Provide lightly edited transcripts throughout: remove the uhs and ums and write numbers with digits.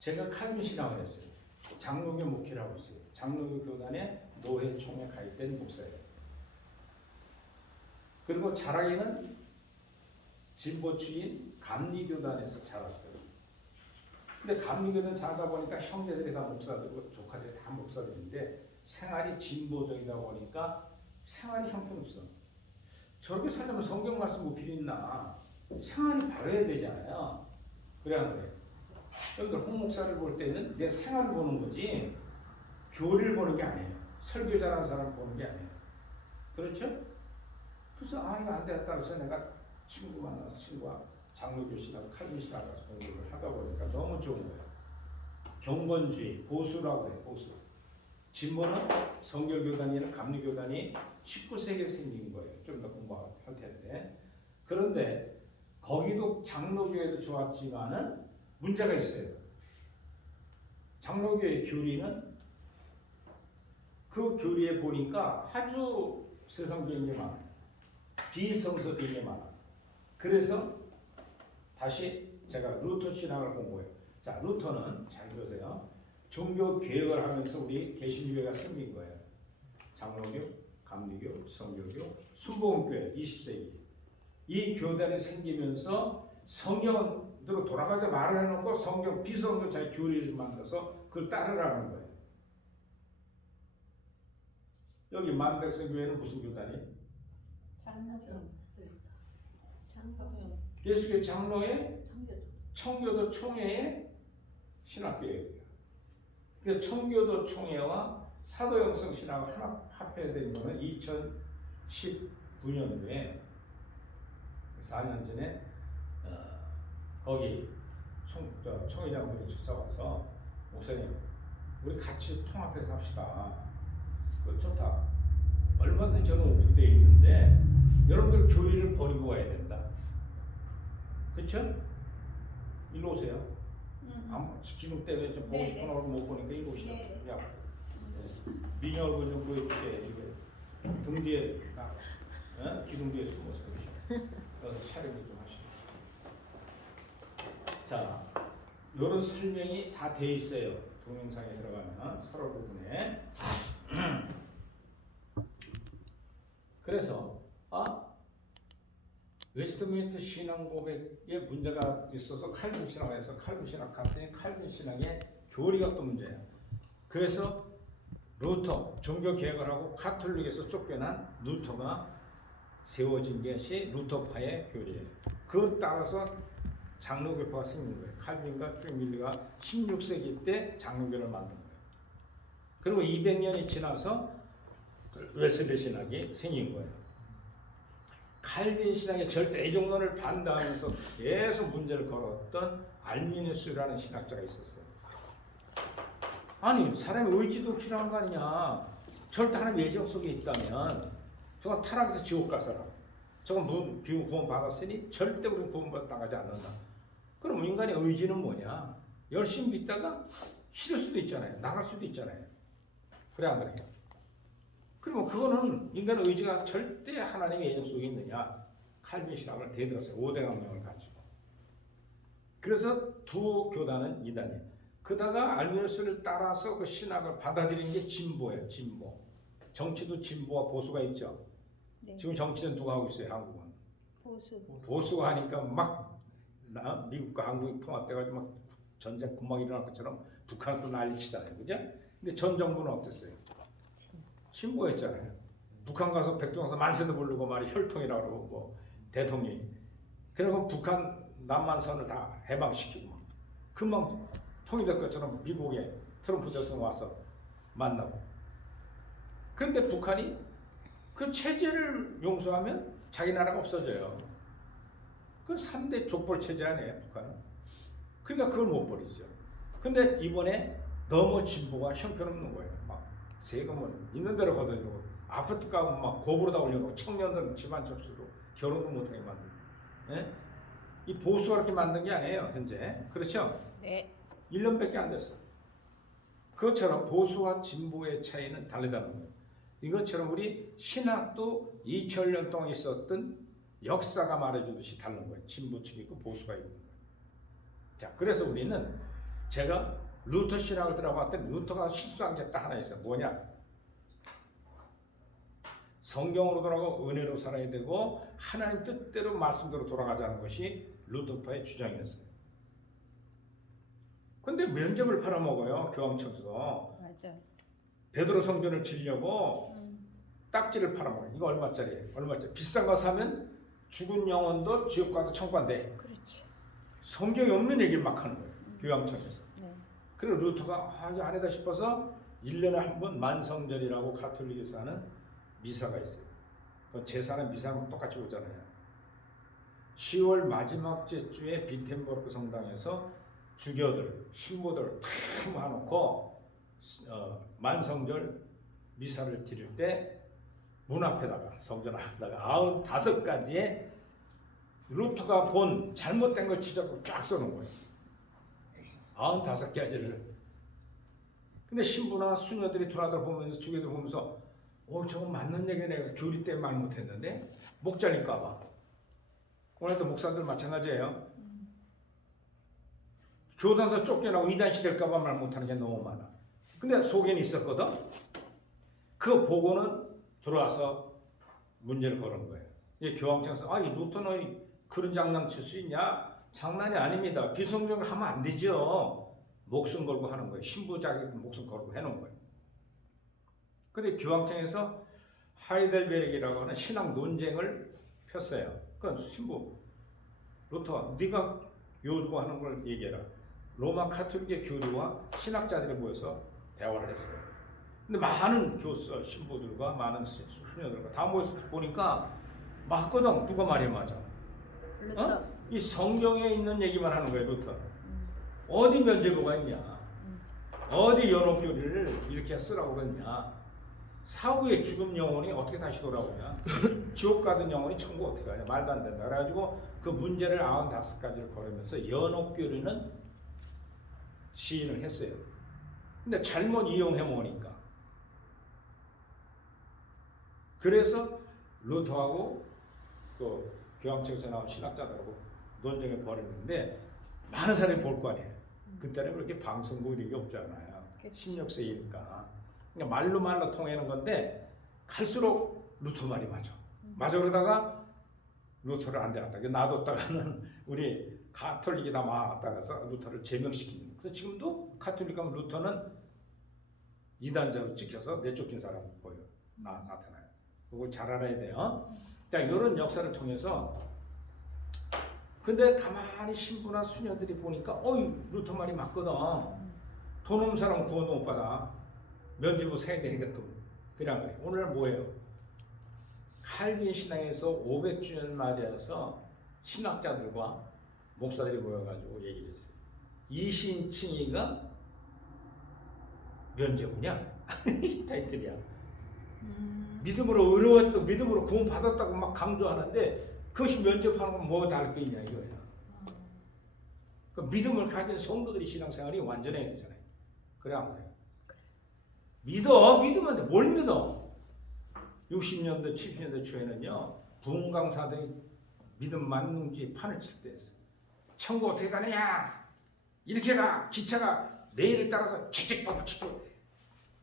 제가 칼빈 신학을 했어요. 장로교 목회를 하고 있어요. 장로교 교단의 노회총에 가입된 목사예요. 그리고 자라기는 진보주인 감리교단에서 자랐어요. 근데 감리교단 자라다 보니까 형제들이 다 목사들이고 조카들이 다 목사들인데 생활이 진보적이다 보니까 생활이 형편없어. 저렇게 살려면 성경 말씀 못 필요 있나? 생활이 바라야 되잖아요. 그래 안 그래? 여러분들 홍 목사를 볼 때는 내 생활을 보는 거지 교리를 보는 게 아니에요. 설교 잘하는 사람 보는 게 아니에요. 그렇죠? 그래서 이거 안 되겠다 그래서 내가 친구 만나서 친구와 장로교 신하고 칼빈 신하고 가서 공부를 하다 보니까 너무 좋은 거예요. 경건주의, 보수라고 해요. 보수. 진보는 성결교단이나 감리교단이 19세기에 생긴 거예요. 좀 더 공부할 텐데. 그런데 거기도 장로교회도 좋았지만은 문제가 있어요. 장로교의 교리는 그 교리에 보니까 아주 세상적인 게 많아요. 비성서적인 게 많아요. 그래서 다시 제가 루터 신학을 공부해요. 자, 루터는 잘 들으세요. 종교 개혁을 하면서 우리 개신교회가 생긴 거예요. 장로교, 감리교, 성교교, 순복음교회 20세기. 이 교단이 생기면서 성경으로 돌아가자 말을 해놓고 성경 비성경 자기 교리를 만들어서 그걸 따르라는 거예요. 여기 만백성교회는 무슨 교단이에요? 예수교회 장로의 청교도 총회의 신학교회예요. 그래서 청교도 총회와 사도영성 신학을 합해된 거는 2019년도에 4년 전에 거기 총회장분이 찾아와서 목사님 우리 같이 통합해서 합시다. 그거 좋다. 얼마든지 저는 오픈되어 있는데 여러분들 교리를 버리고 가야 된다. 그렇죠? 일로 오세요. 기둥 때문에 좀 보고 싶은 얼굴 못 보니까 일로 오시죠. 야, 미녀 얼굴 좀 보여주세요. 이게 등 뒤에 기둥 뒤에 숨어서 그러죠. 그래서 촬영을 좀 하시죠. 자, 이런 설명이 다 돼 있어요. 동영상에 들어가면 서로 부분에. 그래서 웨스트민스터 신앙 고백에 문제가 있어서 칼빈 신학에서 칼빈 신학 같은 칼빈 신앙의 교리가 또 문제예요. 그래서 루터 종교 개혁을 하고 카톨릭에서 쫓겨난 루터가 세워진 것이 루터파의 교리예요. 그걸 따라서 장로교파가 생긴 거예요. 칼빈과 큐밀리가 16세기 때 장로교를 만든 거예요. 그리고 200년이 지나서 웨슬리 신학이 생긴 거예요. 칼빈 신학의 절대종론을 반대하면서 계속 문제를 걸었던 알미니우스라는 신학자가 있었어요. 아니 사람의 의지도 필요한 거 아니냐. 절대 하나님 예정 속에 있다면 저건 타락해서 지옥 갈 사람. 저건 구원 받았으니 절대 우리는 구원 당하지 않는다. 그럼 인간의 의지는 뭐냐? 열심히 믿다가 싫을 수도 있잖아요. 나갈 수도 있잖아요. 그래 안 그래요? 그러면 그거는 인간의 의지가 절대 하나님의 예정 속에 있느냐? 칼빈 신학을 대들었어요. 5대 강령을 가지고. 그래서 두 교단은 이단이에요. 그다가 알미니우스를 따라서 그 신학을 받아들이는 게 진보예요. 진보. 정치도 진보와 보수가 있죠. 네. 지금 정치는 누가 하고 있어요? 한국은. 보수가 하니까 막 미국과 한국이 통합돼가지고 막 전쟁 구멍 일어날 것처럼 북한도 난리치잖아요. 그죠? 근데 전 정부는 어땠어요? 진보였잖아요. 북한 가서 백두산에서 만세도 부르고 말이 혈통이라고 그러고 뭐 대통령이. 그리고 북한 남한선을 다 해방시키고 금방 통일될 것처럼 미국에 트럼프 대통령 와서 만나고. 그런데 북한이 그 체제를 용서하면 자기 나라가 없어져요. 그 3대 족벌 체제 아니에요, 북한은. 그러니까 그걸 못 버리죠. 근데 이번에 너무 진보가 형편없는 거예요. 막 세금을 있는 대로 걷어주고 아파트 값은 막 고부로다 올려놓고 청년들은 집안 접수도 결혼도 못하게 만들고. 예? 이 보수가 그렇게 만든 게 아니에요, 현재. 그렇죠? 네. 1년밖에 안 됐어. 그것처럼 보수와 진보의 차이는 다르다는 거예요. 이것처럼 우리 신학도 2000년 동안 있었던 역사가 말해주듯이 다른 거예요. 진보 측이 있고 보수가 있는 거예요. 자, 그래서 우리는 제가 루터 신학을 들어봤더니 루터가 실수한 게 딱 하나 있어요. 뭐냐? 성경으로 돌아가고 은혜로 살아야 되고 하나님 뜻대로 말씀대로 돌아가자는 것이 루터파의 주장이었어요. 근데 면접을 팔아먹어요. 교황청에서. 맞아. 베드로 성전을 지려고 딱지를 팔아먹어요. 이거 얼마짜리예요? 얼마짜리? 비싼 거 사면 죽은 영혼도 지옥 가도 천국 간대. 그렇지. 성경이 없는 얘기를 막 하는 거예요. 교황청에서. 네. 그리고 루터가 이거 아니다 싶어서 1년에 한 번 만성절이라고 가톨릭에서 하는 미사가 있어요. 제사는 미사랑 똑같이 오잖아요. 10월 마지막 주에 비텐버크 성당에서 주교들, 신부들 다 모아놓고 만성절 미사를 드릴 때 문 앞에다가 성전 앞에다가 95가지의 루터가 본 잘못된 걸 지적으로 쫙 써놓은 거예요. 95가지를. 근데 신부나 수녀들이 들어와서 보면서 주교들 보면서 저건 맞는 얘기 내가 교리 때 말 못했는데 목자니까 봐. 오늘도 목사들 마찬가지예요. 교단서 쫓겨나고 이단시 될까봐 말 못하는 게 너무 많아. 근데 속에는 있었거든. 그 보고는 들어와서 문제를 거는 거예요. 교황청에서 이 루터는 그런 장난칠 수 있냐? 장난이 아닙니다. 비성경 하면 안 되죠. 목숨 걸고 하는 거예요. 신부 자기 목숨 걸고 해놓은 거예요. 근데 교황청에서 하이델베르크라고 하는 신학 논쟁을 폈어요. 그러니까 신부 루터 네가 요구하는 걸 얘기해라. 로마 카톨릭의 교리와 신학자들이 모여서 대화를 했어요. 근데 많은 교수, 신부들과 많은 수녀들과 다 모여서 보니까 맞거든. 누가 말이 맞아? 루터. 이 성경에 있는 얘기만 하는 거예요. 루터. 어디 면죄부가 있냐? 어디 연옥교리를 이렇게 쓰라고 그랬냐? 사후에 죽은 영혼이 어떻게 다시 돌아오냐? 지옥 가던 영혼이 천국 어떻게 가냐? 말도 안 된다. 그래가지고 그 문제를 95가지를 걸으면서 연옥교리는 시인을 했어요. 근데 잘못 이용해 먹으니까. 그래서 루터하고 그 교황청에서 나온 신학자들하고 논쟁을 벌였는데 많은 사람이 볼 거 아니에요. 그때는 그렇게 방송국 이런 게 없잖아요. 16세기니까. 그러니까 말로 통하는 건데 갈수록 루터 말이 맞아. 맞아 그러다가 루터를 안 되었다. 놔뒀다가는 우리 가톨릭이 다 망했다가 루터를 제명시키는 거예요. 그래서 지금도 가톨릭 가면 루터는 이단자로 찍혀서 내쫓긴 사람 보여요. 나타나요. 그걸 잘 알아야 돼요. 그러니까 이런 역사를 통해서 근데 가만히 신부나 수녀들이 보니까 루터 말이 맞거든. 돈 없는 사람은 구원도 못 받아. 면죄부 세야 되니까 또 그냥 그래. 오늘 뭐예요? 칼빈 신앙에서 500주년 맞이해서 신학자들과 목사들이 모여가지고 얘기를 했어요. 이신칭의가 면죄부냐? 이 타이틀이야. 믿음으로 의로웠고 믿음으로 구원 받았다고 막 강조하는데 그것이 면죄부하는 건 뭐가 다를 게 있냐 이거야. 그 믿음을 가진 성도들이 신앙생활이 완전해야 되잖아요. 그래 안 그래요? 믿으면 돼. 뭘 믿어? 60년대 70년대 초에는요 부흥 강사들이 믿음 맞는지 판을 칠 때였어요. 천국 어떻게 가느냐? 이렇게 가. 기차가 레일을 따라서 칙칙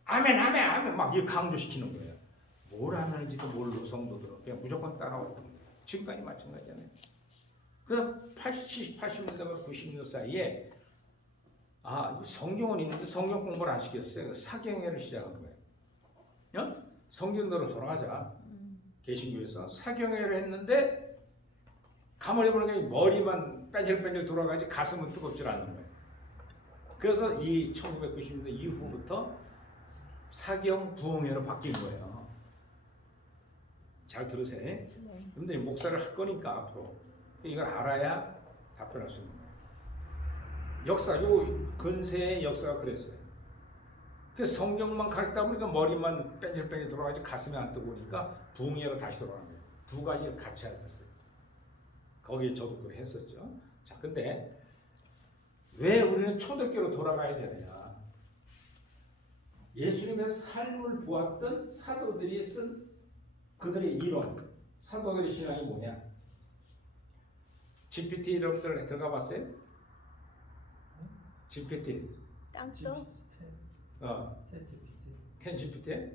아멘 막 이렇게 강조시키는 거예요. 뭘 하는지도 모르고 성도들은 그냥 무조건 따라왔던 거예요. 지금까지 마찬가지잖아요. 그래서 80년대부터 90년대 사이에 성경은 있는데 성경 공부를 안 시켰어요. 사경회를 시작한 거예요. 성경대로 돌아가자. 개신교에서 사경회를 했는데 가만히 보니까 머리만 뺀질뺀질 돌아가지 가슴은 뜨겁지 않는 거예요. 그래서 이 1990년대 이후부터 사경 부흥회로 바뀐 거예요. 잘 들으세요. 근데 목사를 할 거니까 앞으로 이걸 알아야 답변할 수 있는 거예요. 역사, 요 근세의 역사가 그랬어요. 그래서 성경만 가르치다 보니까 머리만 뺀질뺀질 돌아가지 가슴이 안 뜨거우니까 부흥회로 다시 돌아가는 거예요. 두 가지를 같이 알았어요. 거기에 저도 그걸 했었죠. 자, 근데 왜 우리는 초대교로 돌아가야 되느냐? 예수님의 삶을 보았던 사도들이 쓴 그들의 이론, 사도들의 신앙이 뭐냐? GPT 여러분들 들어가 봤어요? GPT. 땅속 캔 GPT.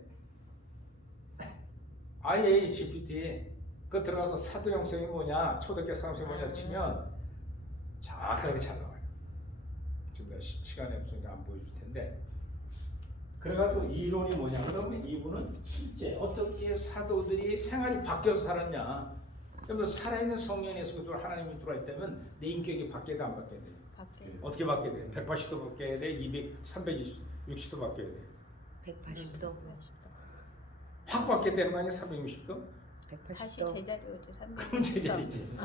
IA GPT. 그 들어가서 사도형성이 뭐냐, 초대교 사도형성이 뭐냐 치면 정확하게 잘 나와요. 지금 시간이 없으니까 안 보여줄 텐데. 그래가지고 이론이 뭐냐 그러면 이분은 실제 어떻게 사도들이 생활이 바뀌어서 살았냐. 그러면 살아있는 성령의 속에 하나님이 들어있다면 내 인격이 바뀌어야 돼, 안 바뀌어야 돼? 어떻게 바뀌어야 돼? 180도 바뀌어야 돼? 360도 바뀌어야 돼? 180도. 확 바뀌어야 되는 거 아니야? 360도? 다시 제자리 오지. 300. 그럼 제자리지.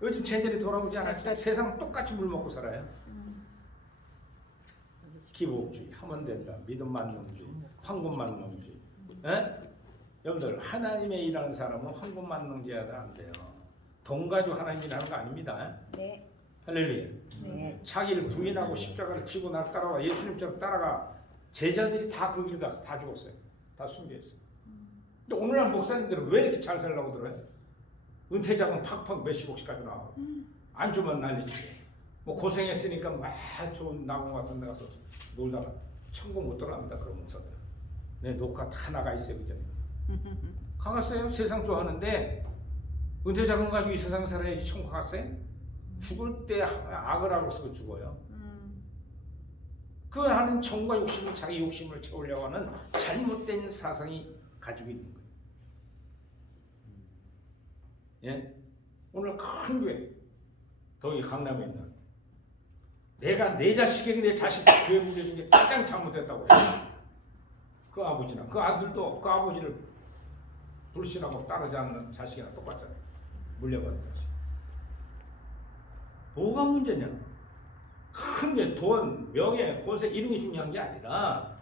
요즘 제자리 돌아오지 않았어요? 세상 똑같이 물 먹고 살아요. 기복주의, 하면 된다, 믿음 만능주의, 황금 만능주의. 여러분들 하나님의 일하는 사람은 황금 만능주의가 안 돼요. 돈 가지고 하나님 일하는 거 아닙니다. 네. 할렐루야. 네. 자기를 부인하고 십자가를 지고 날 따라와. 예수님처럼 따라가. 제자들이 다 그 길 갔어. 다 죽었어요. 다 순교했어요. 근데 오늘날 목사님들은 왜 이렇게 잘 살라고 들어요? 은퇴자금 팍팍 몇십억씩까지 나와. 안 주면 난리치고. 뭐 고생했으니까 막 좋은 낙원 같은 데 가서 놀다가 천국 못 돌아갑니다. 그런 목사들. 내 녹화 다 나가 있어요. 그죠? 가갔어요. 세상 좋아하는데 은퇴자금 가지고 이 세상 살아야지 천국 갔어요? 죽을 때 악을 하고 서 죽어요. 그 하는 정과 욕심을 자기 욕심을 채우려고 하는 잘못된 사상이 가지고 있는 거예요. 예? 오늘 큰 교회, 거기 강남에 있는 내가 내 자식에게 내 자식 교회 물려준 게 가장 잘못됐다고 그래요. 그 아버지나 그 아들도 그 아버지를 불신하고 따르지 않는 자식이나 똑같잖아요. 물려받은 자식. 뭐가 문제냐? 큰 게 돈, 명예, 권세 이런 게 중요한 게 아니라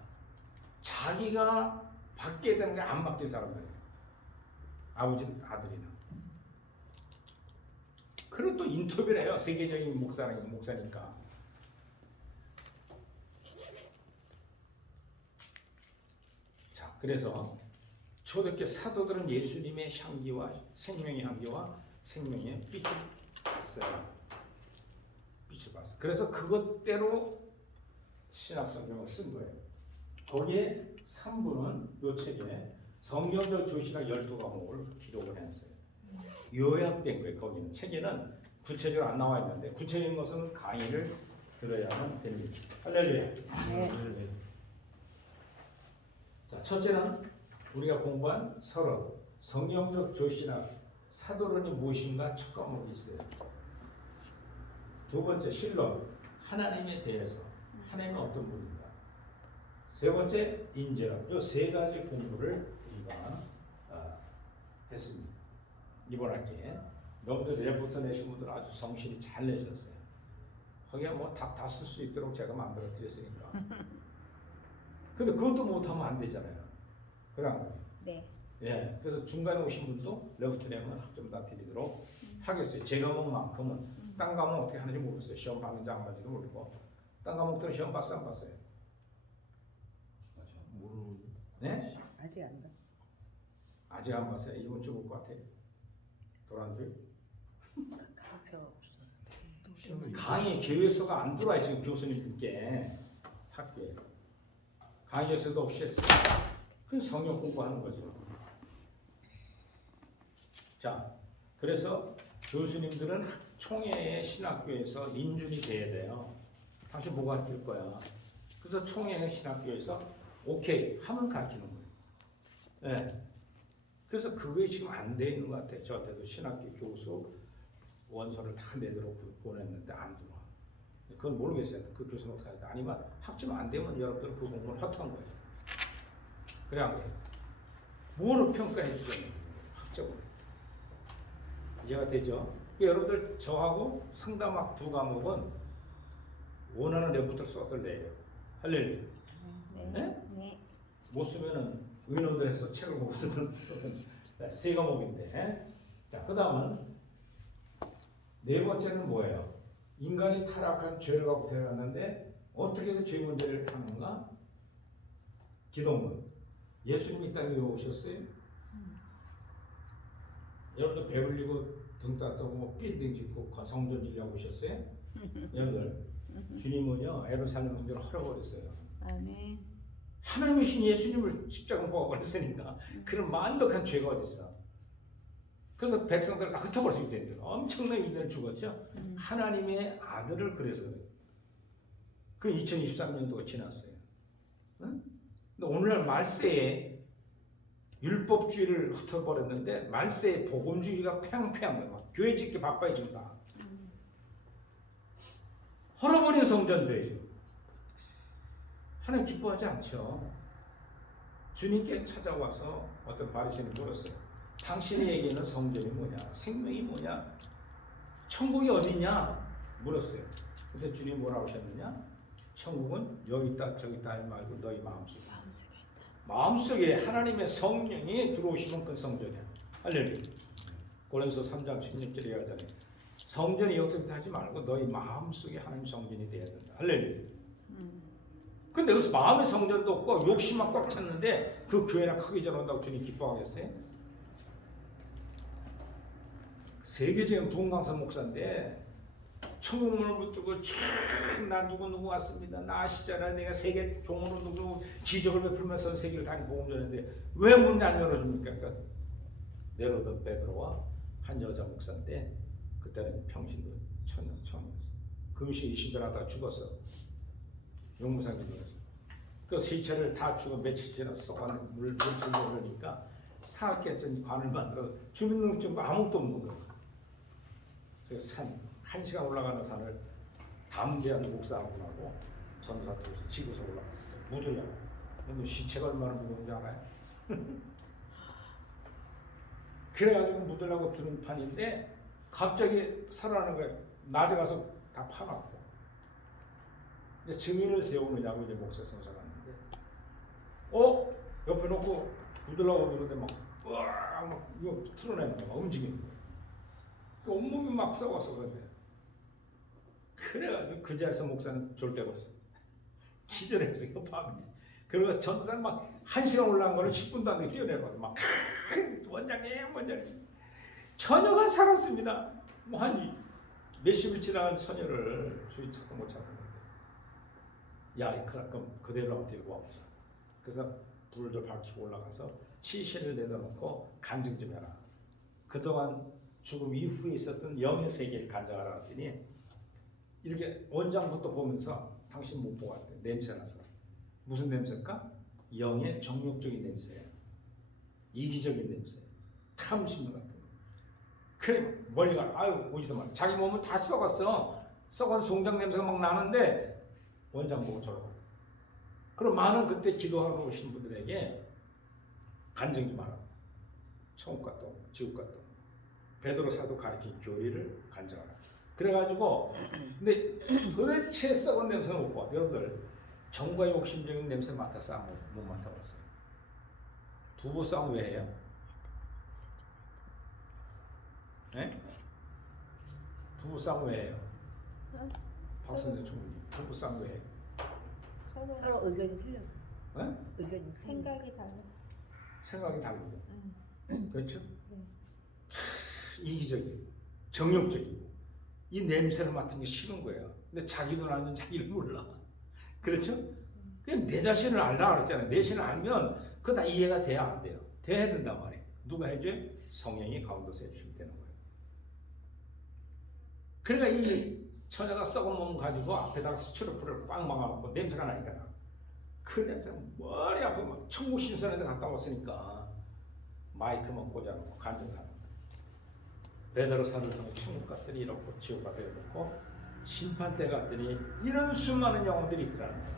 자기가 받게 되는 게 안 받긴 사람들이에요. 아버지는 아들이나. 그리고 또 인터뷰를 해요. 세계적인 목사니까. 자, 그래서 초대교회 사도들은 예수님의 향기와 생명의 향기와 생명의 빛을 봤어요. 빛을 봤어요. 그래서 그것대로 신학성경을 쓴 거예요. 거기에 3부는 이 책에 성경적 조시나 12과목을 기록을 했어요. 요약된 거예요. 거기는 책에는 구체적으로 안 나와 있는데 구체적인 것은 강의를 들어야만 됩니다. 할렐루야. 네. 자, 첫째는 우리가 공부한 서론, 성경적 조시나 사도론이 무엇인가 첫 과목이 있어요. 두 번째 신론, 하나님에 대해서 하나님은 어떤 분인가. 세 번째 인재론, 이 세 가지 공부를 우리가 했습니다. 이번 학기에 여러분들 내일부터 내신 분들 아주 성실히 잘 내셨어요. 거기에 뭐 답 다 쓸 수 있도록 제가 만들어 드렸으니까. 근데 그것도 못하면 안 되잖아요. 그럼 네. 예, 그래서 중간에 오신 분도 레부터 내면 학점 다 드리도록 하겠어요. 제 과목만큼은. 딴 과목 어떻게 하는지 모르겠어요. 시험 봤는지 안 봤는지도 모르고. 딴 과목들은 시험 봤어 안 봤어요? 모르는. 네? 아직 안 봤어. 아직 안 봤어요. 이번 주 볼 것 같아요. 도란주. 강의 계획서가 안 들어와요. 지금 교수님들께 학교에. 강의 계획서도 없이 그 성경 공부하는 거죠. 자, 그래서 교수님들은 총회의 신학교에서 인준이 돼야 돼요. 당신 뭐 가르칠 거야? 그래서 총회의 신학교에서 오케이 하면 가르치는 거예요. 네. 그래서 그게 지금 안 돼 있는 것 같아요. 저한테도 신학교 교수 원서를 다 내도록 보냈는데 안 들어와. 그건 모르겠어요. 그 교수는 어떻게 할까? 아니면 학점 안 되면 여러분들은 그 공부는 헛한 거예요. 그래 안 그래요? 뭐로 평가해 주겠냐고 학점을. 이해가 되죠? 여러분들 저하고 상담학 두 과목은 원하는 레포트를 써서 내요. 할렐루야. 네? 네. 못 쓰면은 의논들에서 책을 못 쓰는 세 과목인데. 자, 그 다음은 네 번째는 뭐예요? 인간이 타락한 죄를 갖고 태어났는데 어떻게 그 죄 문제를 하는가? 기독론. 예수님이 이 땅에 왜 오셨어요? 여러분들 배불리고 등 따뜻하고 빌딩 짓고 성전 지려고 오셨어요? 여러분들 주님은요 예루살렘 성전을 헐어버렸어요. 아멘. 하나님의 신 예수님을 십자가 못 박아버렸으니까 그런 만덕한 죄가 어딨어. 그래서 백성들 다 흩어버릴 수 있대요. 엄청난 유대인을 죽었죠. 하나님의 아들을 그래서 그 2023년도가 지났어요. 응? 근데 오늘날 말세에 율법주의를 흩어버렸는데 말세에 복음주의가 팽팽한 거예요. 교회 짓기 바빠요 지금 다. 헐어버린 성전주의죠. 하나님 기뻐하지 않죠. 주님께 찾아와서 어떤 바리새인이 물었어요. 당신에게는 성전이 뭐냐? 생명이 뭐냐? 천국이 어디냐? 물었어요. 근데 주님 뭐라고 하셨느냐? 천국은 여기 있다 저기 있다 하지 말고 너희 마음속에 있다. 마음속에 하나님의 성령이 들어오시면 그 성전이야. 할렐루야. 고린도서 3장 16절에 하잖아요. 성전이 어떻게 하지 말고 너희 마음속에 하나님 성전이 돼야 된다. 할렐루야. 근데 여기서 마음의 성전도 없고 욕심만 꽉 찼는데 그 교회나 크게 전한다고 주님 기뻐하겠어요? 세계적인 동강사 목사인데 천국문을 붙들고 나 누구 왔습니다. 나 아시잖아. 내가 세계 종으로 누구 기적을 베풀면서 세계를 다니 복음 전했는데 왜 문이 안 열어줍니까? 그러니까 내려오던 베드로와 한 여자 목사인데 그때는 평신도 처녀였어. 금시 20년 하다가 죽었어. 용무상 기도에서. 그 시체를 다 죽어 며칠 지나서 썩어는 물을 그러니까 사악했더니 관을 만들어 주민등록 증거 아무것도 없는 거예요. 그래서 한 시간 올라가는 산을 담대한 목사하고 전사도 지고서 올라갔어요. 묻으려고. 근데 시체가 얼마나 무거운지 알아요? 그래가지고 묻으려고 드는 판인데 갑자기 살아나는 거예요. 낮에 가서 다 파놨고. 이제 증인을 세우느냐고 이제 목사 전사가 왔는데, 옆에 놓고 묻으려고 그러는데 막 이거 틀어내는 거야. 움직이는 거야. 그 온몸이 막 썩어서 그런데. 그래가지고 그 자리에서 목사는 졸대봤어. 기절해서 그 밤에. 그리고 전사는 막 1시간 올라간 거를 10분도 안 되게 뛰어내려가지고 막 원장님 처녀가 살았습니다. 뭐 한 몇십일 지나간 처녀를 주인 찾고 못 찾았는데 야 그럼 그대로 한번 데리고 와보자. 그래서 불을 밝히고 올라가서 시신을 내다놓고 간증 좀 해라. 그동안 죽음 이후에 있었던 영의 세계를 간증하라 했더니 이렇게 원장부터 보면서 당신 못 보고 왔대. 냄새나서. 무슨 냄새일까? 영의 정욕적인 냄새예요. 이기적인 냄새. 탐심 같은 거. 그래 멀리 가. 아유 오지도 마. 자기 몸은 다 썩었어. 썩은 송장 냄새가 막 나는데 원장 보고 저러고. 그럼 많은 그때 기도하러 오신 분들에게 간증 좀 하라. 천국 갔다 오고 지옥 갔다 오고. 베드로 사도 가르친 교리를 간증하라. 그래가지고 근데 도대체 썩은 냄새는 못 봐. 여러분들 정과 욕심적인 냄새 맡았어? 못 맡아봤어요. 부부 싸움 왜 해요? 네? 부부 싸움 왜 해요? 박선생 총리 부부 싸움 왜 해요? 서로 의견이 틀려서. 네? 의견이 생각이 달라. 생각이 다르고. 그렇죠? 이기적이고 정욕적이고 이 냄새를 맡은 게 싫은 거예요. 근데 자기도 나는 자기를 몰라. 그렇죠? 그냥 내 자신을 알라 그랬잖아요. 내 자신을 알면 그거 다 이해가 돼야 안 돼요. 돼야 된단 말이에요. 누가 해줘요? 성령이 가운데서 해주시면 되는 거예요. 그러니까 이 처녀가 썩은 몸 가지고 앞에다가 스티로폼을 꽉 막아놓고 냄새가 나니까 그 냄새가 머리 아프고 천국 신선에 갔다 왔으니까 마이크만 꽂아놓고 간증하는 거예요. 베드로 사도를 통해 천국 갔더니 이렇고 지옥 갔더니 이렇고 심판대 갔더니 이런 수많은 영혼들이 있더라는 거예요.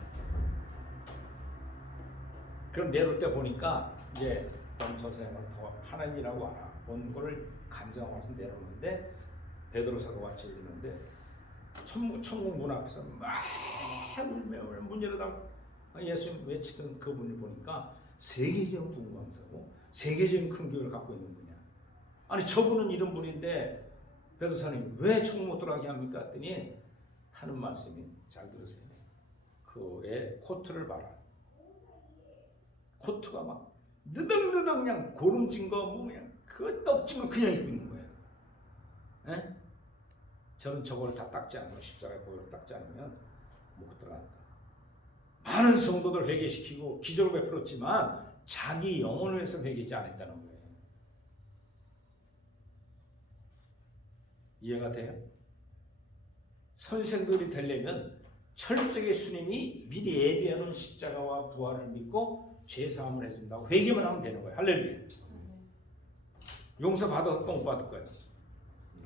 그럼 내려올 때 보니까 이제 넌 선생님은 더 하나님이라고 알아. 본 거를 간증하고 와서 내려오는데 베드로 사도가 질리는데 천국 문 앞에서 막 울며 문 열어다가 예수님 외치던 그분을 보니까 세계적인 동방사고 세계적인 큰 교회를 갖고 있는 분이야. 아니 저분은 이런 분인데 베드로사님 왜 천국 못 들어가게 합니까? 했더니 하는 말씀이 잘 들으세요. 그의 코트를 봐라. 코트가 막 느덕느덕 그냥 고름진 거 뭐 그냥 그 떡진 거 그냥 입고 있는 거예요. 에? 저는 저걸 다 닦지 않으면 십자가의 보혈을 닦지 않으면 못 들어간다. 많은 성도들 회개시키고 기적을 베풀었지만 자기 영혼을 위해서 회개하지 않았다는 거예요. 이해가 돼요? 선생들이 되려면 철저하게 주님이 미리 예비하는 십자가와 부활을 믿고 죄사함을 해준다고 회개만 하면 되는 거예요. 할렐루야. 용서 받을 거 못 받을 거예요.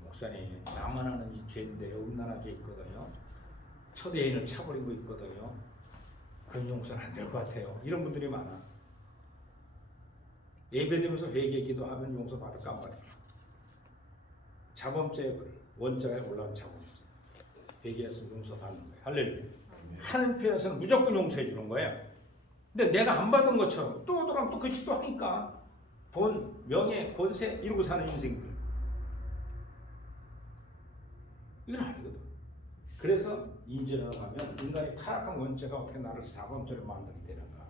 목사님 나만 하는 이 죄인데요. 음란하게 있거든요. 첫 애인을 차버린 거 있거든요. 그런 용서는 안 될 것 같아요. 이런 분들이 많아. 예배되면서 회개 기도하면 용서 받을까 안 받을까. 자범죄의 원자에 올라온 자범죄. 회개해서 용서 받는 거예요. 할렐루야. 하나님 편에서는 무조건 용서해 주는 거예요. 근데 내가 안 받은 것처럼 또 돌아가면 또 그 짓도 하니까 돈, 명예, 권세 이러고 사는 인생들. 이건 아니거든. 그래서 인전을 하면 인간의 타락한 원죄가 어떻게 나를 사범죄를 만들게 되는가.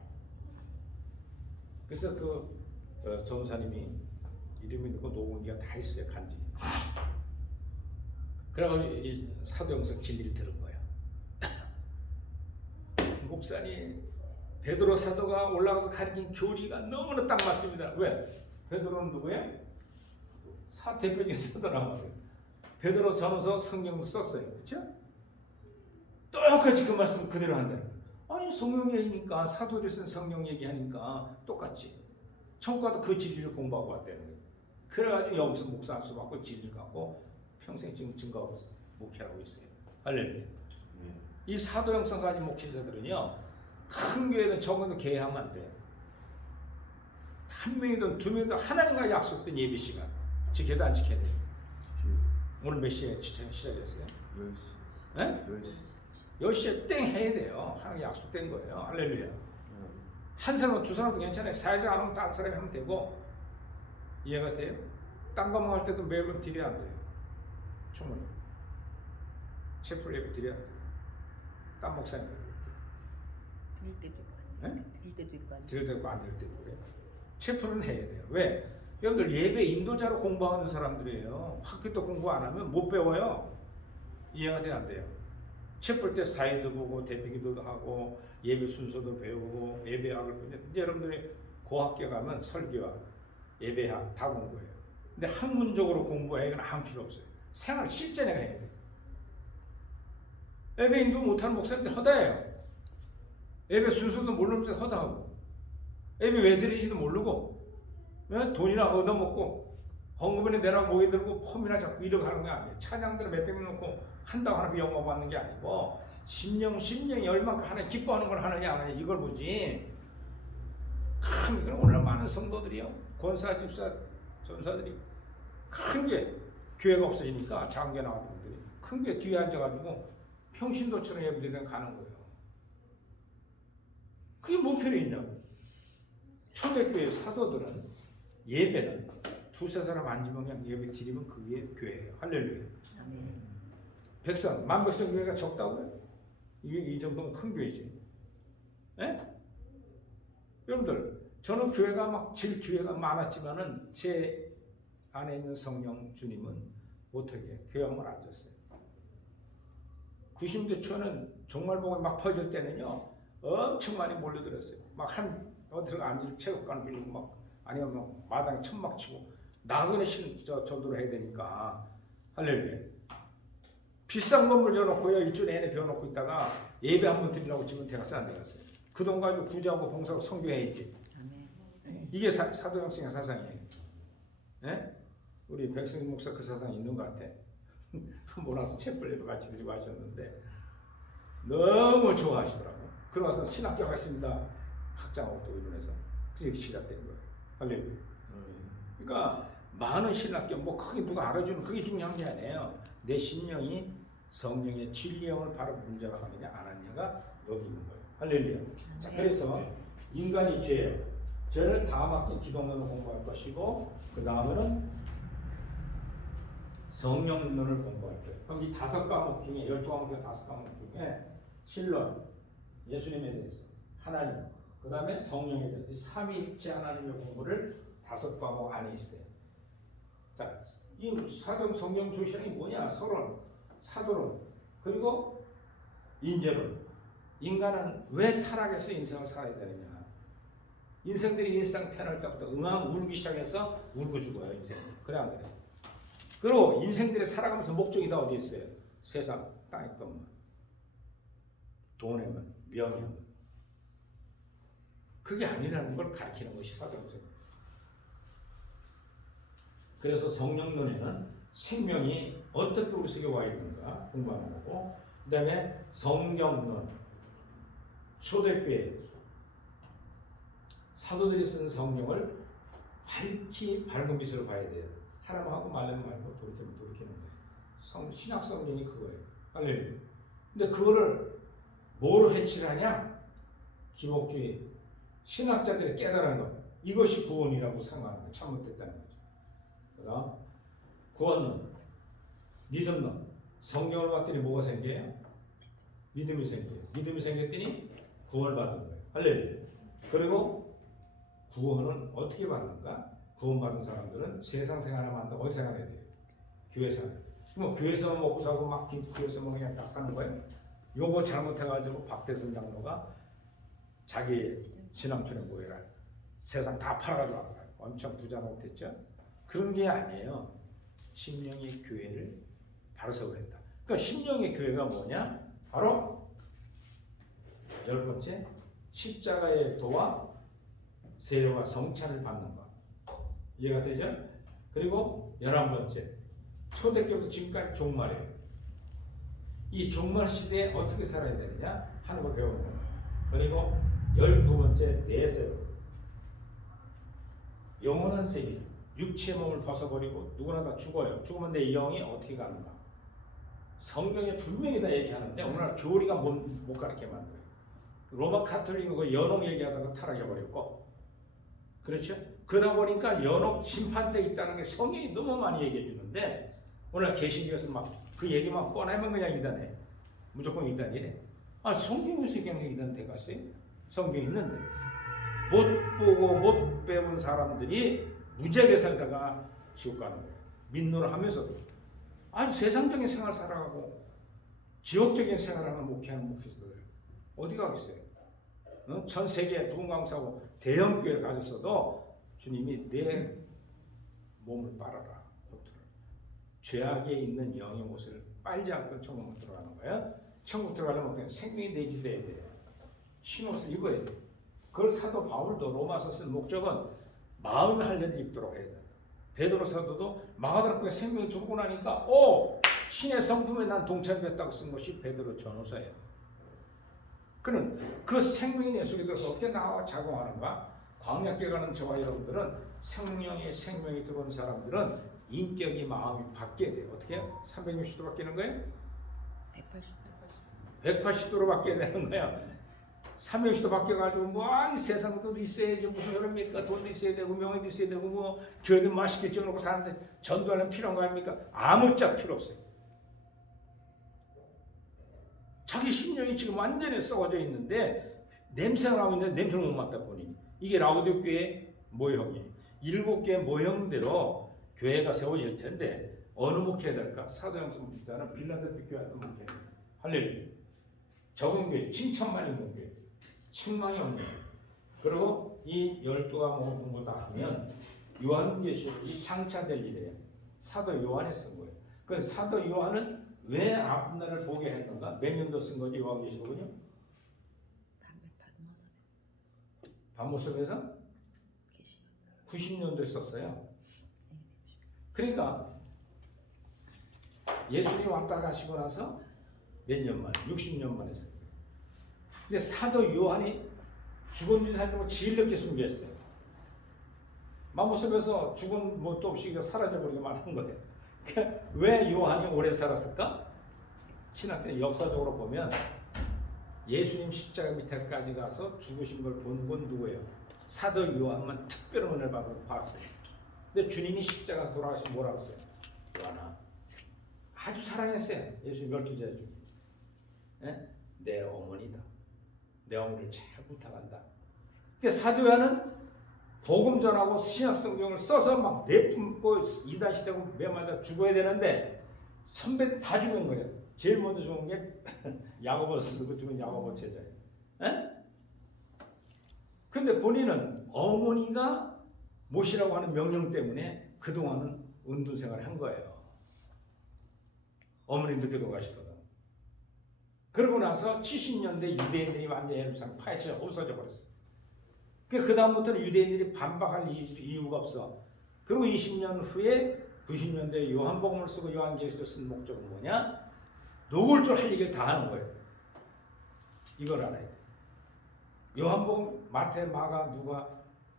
그래서 전사님이 이름이 넣고 녹음기가 다 있어요. 간증이. 그래가지고 이 사도행서 진리를 들은 거예요. 목사님 베드로 사도가 올라가서 가르친 교리가 너무나 딱 맞습니다. 왜? 베드로는 누구예요? 대표적인 사도란 말이에요. 베드로 전서 성경도 썼어요. 그렇죠? 똑같이 그 말씀 그대로 한다는 거예요. 아니 성경 얘기니까 사도들 쓴 성경 얘기하니까 똑같이 천과도 그 진리를 공부하고 왔다는 거예요. 그래가지고 여기서 목사 안수 받고 진리를 갖고 평생 지금 증거하고 목회하고 있어요. 할렐루야. 이 사도행성 가진 목회자들은요, 큰 교회든 적어도 개하면 안 돼. 한 명이든 두 명이든 하나님과 약속된 예배 시간 지켜도 안 지켜야 돼. 오늘 몇 시에 시작했어요? 10시. 네? 10시. 10시에 땡 해야 돼요. 하나님 약속된 거예요. 할렐루야. 한 사람, 두 사람도 괜찮아요. 사회적 안 하면 다른 사람이 하면 되고. 이해가 돼요? 딴 거 할 때도 매번 드려야 안 돼요. 충분히. 채플 예배 드려야 안 돼요. 딴 목사님 드릴 때도 있고 드릴 때도 있고 안 드릴 때도 있고 안 드릴 때도 있고 그래요. 채플은 해야 돼요. 왜? 여러분들 예배 인도자로 공부하는 사람들이에요. 학교도 공부 안 하면 못 배워요. 이해가 돼요? 안 돼요? 채플 때 사회도 보고 대표기도도 하고 예배 순서도 배우고 예배학을 보는데 이제 여러분들이 고학교 가면 설교와 예배학 다 공부해요. 근데 학문적으로 공부해야 이건 아무 필요 없어요. 생활 실전에 가야 돼요. 예배 인도 못하는 목사님들 허다해요. 예배 순서도 모르면서 허다하고 예배 왜 드리지도 모르고 돈이나 얻어먹고 헌금에 내라 모여 들고 폼이나 잡고 이러고 하는 게 아니에요. 찬양들을 몇백 명 놓고 한다고 하나님 영광 받는 게 아니고 심령이 얼마큼 하나님 기뻐하는 걸 하느냐 안 하느냐 이걸 보지. 큰 오늘 많은 성도들이요. 권사, 집사, 전사들이 큰 게 교회가 없어지니까 작은 게 나왔던 분들이 큰 게 뒤에 앉아가지고 평신도처럼 예배드리면 가는 거예요. 그게 뭔 필요 있냐고. 초대교회 사도들은 예배는 두세 사람 앉으면 그냥 예배 드리면 그게 교회예요. 할렐루야. 백성, 만백성 교회가 적다고요? 이게 이 정도면 큰 교회지. 예? 여러분들, 저는 교회가 막 기회가 많았지만은 제 안에 있는 성령 주님은 못하게 교회만 앉았어요. 90대 초는 종말복음이 막 퍼질 때는요, 엄청 많이 몰려들었어요. 막 어디로 앉을 체육관 빌리고 막 아니면 막 마당에 천막 치고 나그네 전도를 해야 되니까. 할렐루야. 비싼 건물 지어놓고요, 일주일 내내 비워놓고 있다가 예배 한 번 드리려고 지금 대가서 안 되겠어요. 그 돈 가지고 구제하고 봉사하고 성교해야지. 이게 사도행성의 사상이에요. 네? 우리 백승 목사 그 사상이 있는 것 같아. 모나서 채플레도 같이 드리고 하셨는데 너무 좋아하시더라고. 그러고 와서 신학교 가겠습니다. 학장하고 또 이번에서 그게 시작된 거예요. 할렐루야. 그러니까 많은 신학교 뭐 크게 누가 알아주는 그게 중요한 게 아니에요. 내 심령이 성령의 진리형을 바로 문제하느냐 안 하느냐가 여기 있는 거예요. 할렐루야. 자, 그래서 인간이 죄를 다 맡긴 기독론을 공부할 것이고 그 다음에는 성령론을 공부할 거예요. 그럼 이 5과목 중에 12과목 중에 5과목 중에 신론, 예수님에 대해서, 하나님, 그 다음에 성령에 대해서 이 삼위일체 하나님의 공부를 5과목 안에 있어요. 자, 이 사도행 성경 조시랑이 뭐냐? 서론. 사도론, 그리고 인재론. 인간은 왜 타락해서 인생을 살아야 되느냐? 인생들이 일상 태어날 때부터 응앙 울기 시작해서 울고 죽어요. 인생. 그래 안 그래? 그리고 인생들이 살아가면서 목적이 다 어디 있어요? 세상 땅의 것만, 돈에만, 명예만. 그게 아니라는 걸 가르치는 것이 사도행전. 그래서 성령론에는 생명이 어떻게 우리 속에 와 있는가 공부하는 거고, 그 다음에 성경론, 초대교회, 사도들이 쓴 성경을 밝은 빛으로 봐야 돼요. 하라면 하고 말라면 말고 돌이키면 돌이키는 거예요. 신약 성경이 그거예요. 할렐루야. 근데 그거를 뭐로 해치를 하냐? 기복주의, 신학자들이 깨달은 것, 이것이 구원이라고 생각하는 거예요. 잘못됐다는 거죠. 그다음 구원론, 믿음론. 성경을 봤더니 뭐가 생겨요? 믿음이 생겨요. 믿음이 생겼더니 구원을 받은 거예요. 할렐루야. 그리고 구원은 어떻게 받는가? 구원받은 사람들은 세상 생활하면 안 돼. 어디 생활해야 돼요? 교회 생활. 뭐 교회에서 먹고 사고 막 교회에서 뭐 그냥 딱 사는 거예요. 요거 잘못해가지고 박대선 장로가 자기 신앙촌에 모여라. 세상 다 팔아가지고 엄청 부자가 됐죠. 그런 게 아니에요. 심령의 교회를 바로 세워야 한다. 그러니까 심령의 교회가 뭐냐? 바로 10번째 십자가의 도와 세례와 성찬을 받는 것. 이해가 되죠? 그리고 11번째 초대교부터 지금까지 종말이에요. 이 종말 시대에 어떻게 살아야 되느냐 하는 걸 배우는 거예요. 그리고 12번째 내세로 영원한 세계, 육체의 몸을 벗어버리고 누구나 다 죽어요. 죽으면 내 영이 어떻게 가는가? 성경에 분명히 다 얘기하는데 오늘 교리가 못 가르치게 만들어요. 로마 카톨릭은 그 연옥 얘기하다가 타락해버렸고, 그렇죠? 그러다 보니까 연옥 심판대 있다는 게 성경이 너무 많이 얘기해 주는데 오늘 개신교에서 막 그 얘기만 꺼내면 그냥 이단해. 무조건 이단이래. 아, 성경에서 얘기하는 게 이단 돼갔어요? 성경이 있는데 못 보고 못 배운 사람들이 무지하게 살다가 지옥 가는 거예요. 민노를 하면서도 아주 세상적인 생활 살아가고 지옥적인 생활하는 목회하는 목회자들 어디 가겠어요? 어? 전 세계 동강사고 대형 교회를 가졌어도 주님이 내 몸을 빨아라. 고토를. 죄악에 있는 영의 옷을 빨지 않고 천국을 들어가는 거야. 천국 들어가려면 어떻게 생명이 내주돼야 돼요. 신옷을 입어야 돼. 그걸 사도 바울도 로마서 쓴 목적은 마음의 할례를 입도록 해야 돼. 베드로 사도도 마가다락방에 생명이 들고 나니까 신의 성품에 난 동참했다고 쓴 것이 베드로 전후서예요. 그는 그 생명이 내 속에 들어서 어떻게 나와 작용하는가? 광야께 가는 저와 여러분들은 생명이 들어온 사람들은 인격이 마음이 바뀌어야 돼요. 어떻게 해요? 360도 바뀌는 거예요? 180도로 바뀌어야 되는 거예요. 360도 바뀌어가지고 이 세상도 있어야지 무슨 소리입니까? 돈도 있어야 되고 명예도 있어야 되고 뭐 교회도 맛있게 지어놓고 사는데 전도하는 필요한 거 아닙니까? 아무짝 필요 없어요. 자기 심령이 지금 완전히 썩어져 있는데 냄새가 나고 있는데 냄새를 못 맡다 보니 이게 라우디오 교회 모형이에요. 7개의 모형대로 교회가 세워질 텐데 어느 목회해야 될까? 사도행전 목회자는 빌라델피아 교회였던 목회. 할렐루야. 적은 교회, 칭찬만 있는 교회, 책망이 없는 교회. 그리고 이 12가 공부 다 하면 요한계시록이 창차될 일이에요. 사도 요한이 쓴 거예요. 그 사도 요한은 왜 앞날을 보게 했던가? 몇 년도 쓴 거지 요한계시록은요? 밤모습에서 90년도에 썼어요. 그러니까 예수님이 왔다 가시고 나서 몇 년 만에? 60년 만에 썼어요. 근데 사도 요한이 죽은 지 살고 제일 늦게 순교했어요. 밤모습에서 죽은 뭐 또 없이 사라져버리게 말한 거예요. 왜 요한이 오래 살았을까? 신학자 역사적으로 보면 예수님 십자가 밑에까지 가서 죽으신 걸 본 건 누구예요? 사도 요한만 특별한 은혜를 봤어요. 근데 주님이 십자가에서 돌아가시면 뭐라고 했어요? 요한아, 아주 사랑했어요. 예수님 12제자 중에. 내 어머니다. 내 어머니를 잘 부탁한다. 근데 사도 요한은 복음 전하고 신약 성경을 써서 막 내뿜고 이단 시대고 매마다 죽어야 되는데 선배들 다 죽은 거예요. 제일 먼저 죽은 게 야고보스, 그 죽은 야고보 제자예요. 에? 근데 본인은 어머니가 모시라고 하는 명령 때문에 그동안은 은둔 생활을 한 거예요. 어머님도 교도가시거든. 그러고 나서 70년대 유대인들이 완전히 예루살렘 파헤쳐 없어져 버렸어. 그 다음부터는 유대인들이 반박할 이유가 없어. 그리고 20년 후에 90년대 요한복음을 쓰고 요한계시를 쓴 목적은 뭐냐? 노골적으로 할 얘기를 다 하는 거예요. 이걸 알아야 돼. 요한복음, 마태, 마가, 누가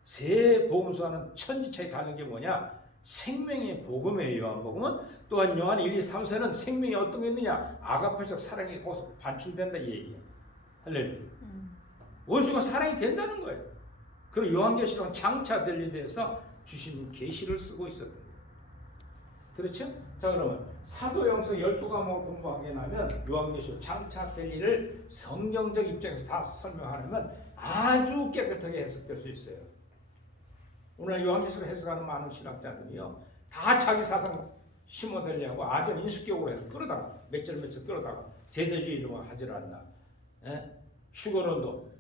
세 복음서와는 천지차이 다른 게 뭐냐? 생명의 복음이에요. 요한복음은. 또한 요한 1, 2, 3, 4는 생명이 어떤 게 있느냐? 아가페적 사랑이 거기서 반출된다 이 얘기예요. 할렐루야. 원수가 사랑이 된다는 거예요. 그리고 요한계시록은 장차 될 일에 대해서 주신 계시를 쓰고 있었던 거예요. 그렇죠? 자, 그러면 사도행서 12과목을 공부하게 되면 요한계시록 장차 될 일을 성경적 입장에서 다 설명하려면 아주 깨끗하게 해석될 수 있어요. 오늘 요한계시록 해석하는 많은 신학자들이요, 다 자기 사상 심어대려고 아주 인수격으로 해서 끌어다가 몇 절 끌어다가 세대주의로 하질 않나, 슈거론도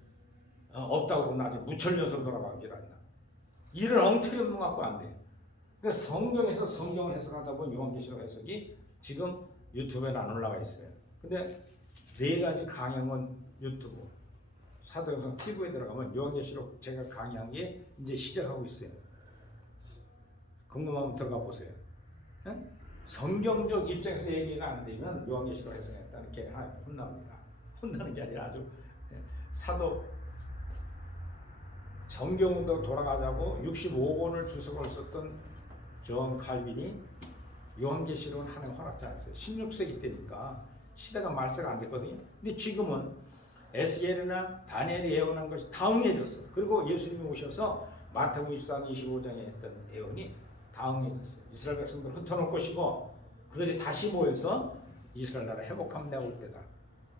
없다고 나중에 무천년선 돌아가질 않나, 이런 엉터리 없는 것 갖고 안 돼요. 그래서 성경에서 성경을 해석하다 보면 요한계시록 해석이 지금 유튜브에 안 올라가 있어요. 근데 네 가지 강연은 유튜브, 사도행성 TV에 들어가면 요한계시록 제가 강의한 게 이제 시작하고 있어요. 궁금하면 들어가 보세요. 네? 성경적 입장에서 얘기가 안 되면 요한계시록 해석했다는 게 하나 혼납니다. 혼나는 게 아니라 아주 사도 성경으로 돌아가자고 65권을 주석을 썼던 존 칼빈이 요한계시록은 하나의 활학자였어요. 16세기 때니까 시대가 말세가 안 됐거든요. 근데 지금은 에스겔이나 다니엘이 예언한 것이 다 응해졌어. 그리고 예수님이 오셔서 마태복음 24장 25장에 했던 예언이 다 응해졌어요. 이스라엘 백성들 흩어놓을 것이고 그들이 다시 모여서 이스라엘 나라 회복하면 내올 때다.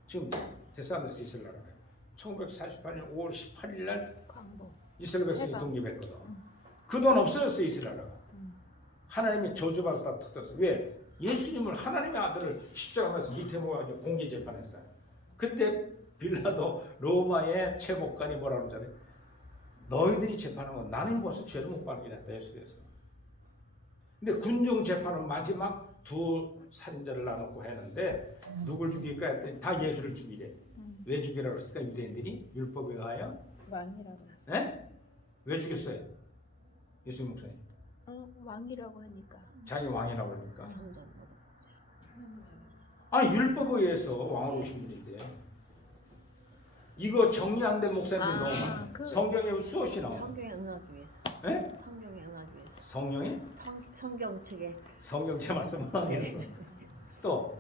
지금 데살로니가서 이스라엘 나라가 1948년 5월 18일 날 이스라엘 백성이 독립했거든. 그 돈 없어졌어요. 이스라엘 나라가. 하나님의 저주받아서 다 터졌어요. 왜? 예수님을 하나님의 아들을 십자가에서 밑에 모아가지고 공개 재판했어요. 그때 빌라도 로마의 최고관이 뭐라고 그러잖아요. 너희들이 재판한 건 나는 벌써 죄를 못 받게 됐다. 예수께서. 근데 군중 재판은 마지막 두 살인자를 나누고 했는데 누굴 죽일까 했더니 다 예수를 죽이래. 왜 죽이라고 했을까? 유대인들이 율법에 의하여 왕이라고 했어요. 네? 왜 죽였어요? 예수 목사님. 왕이라고 하니까. 자기 왕이라고 그러니까. 아니 율법에 의해서 왕으로 오신 분인데 이거 정리 안 된 목사님이 너무 많아요. 성경에 수없이 나와. 성경에 응하기 위해서. 네? 성경에 응하기 위해서. 성령이? 성경책에 성경제 말씀을 하게 또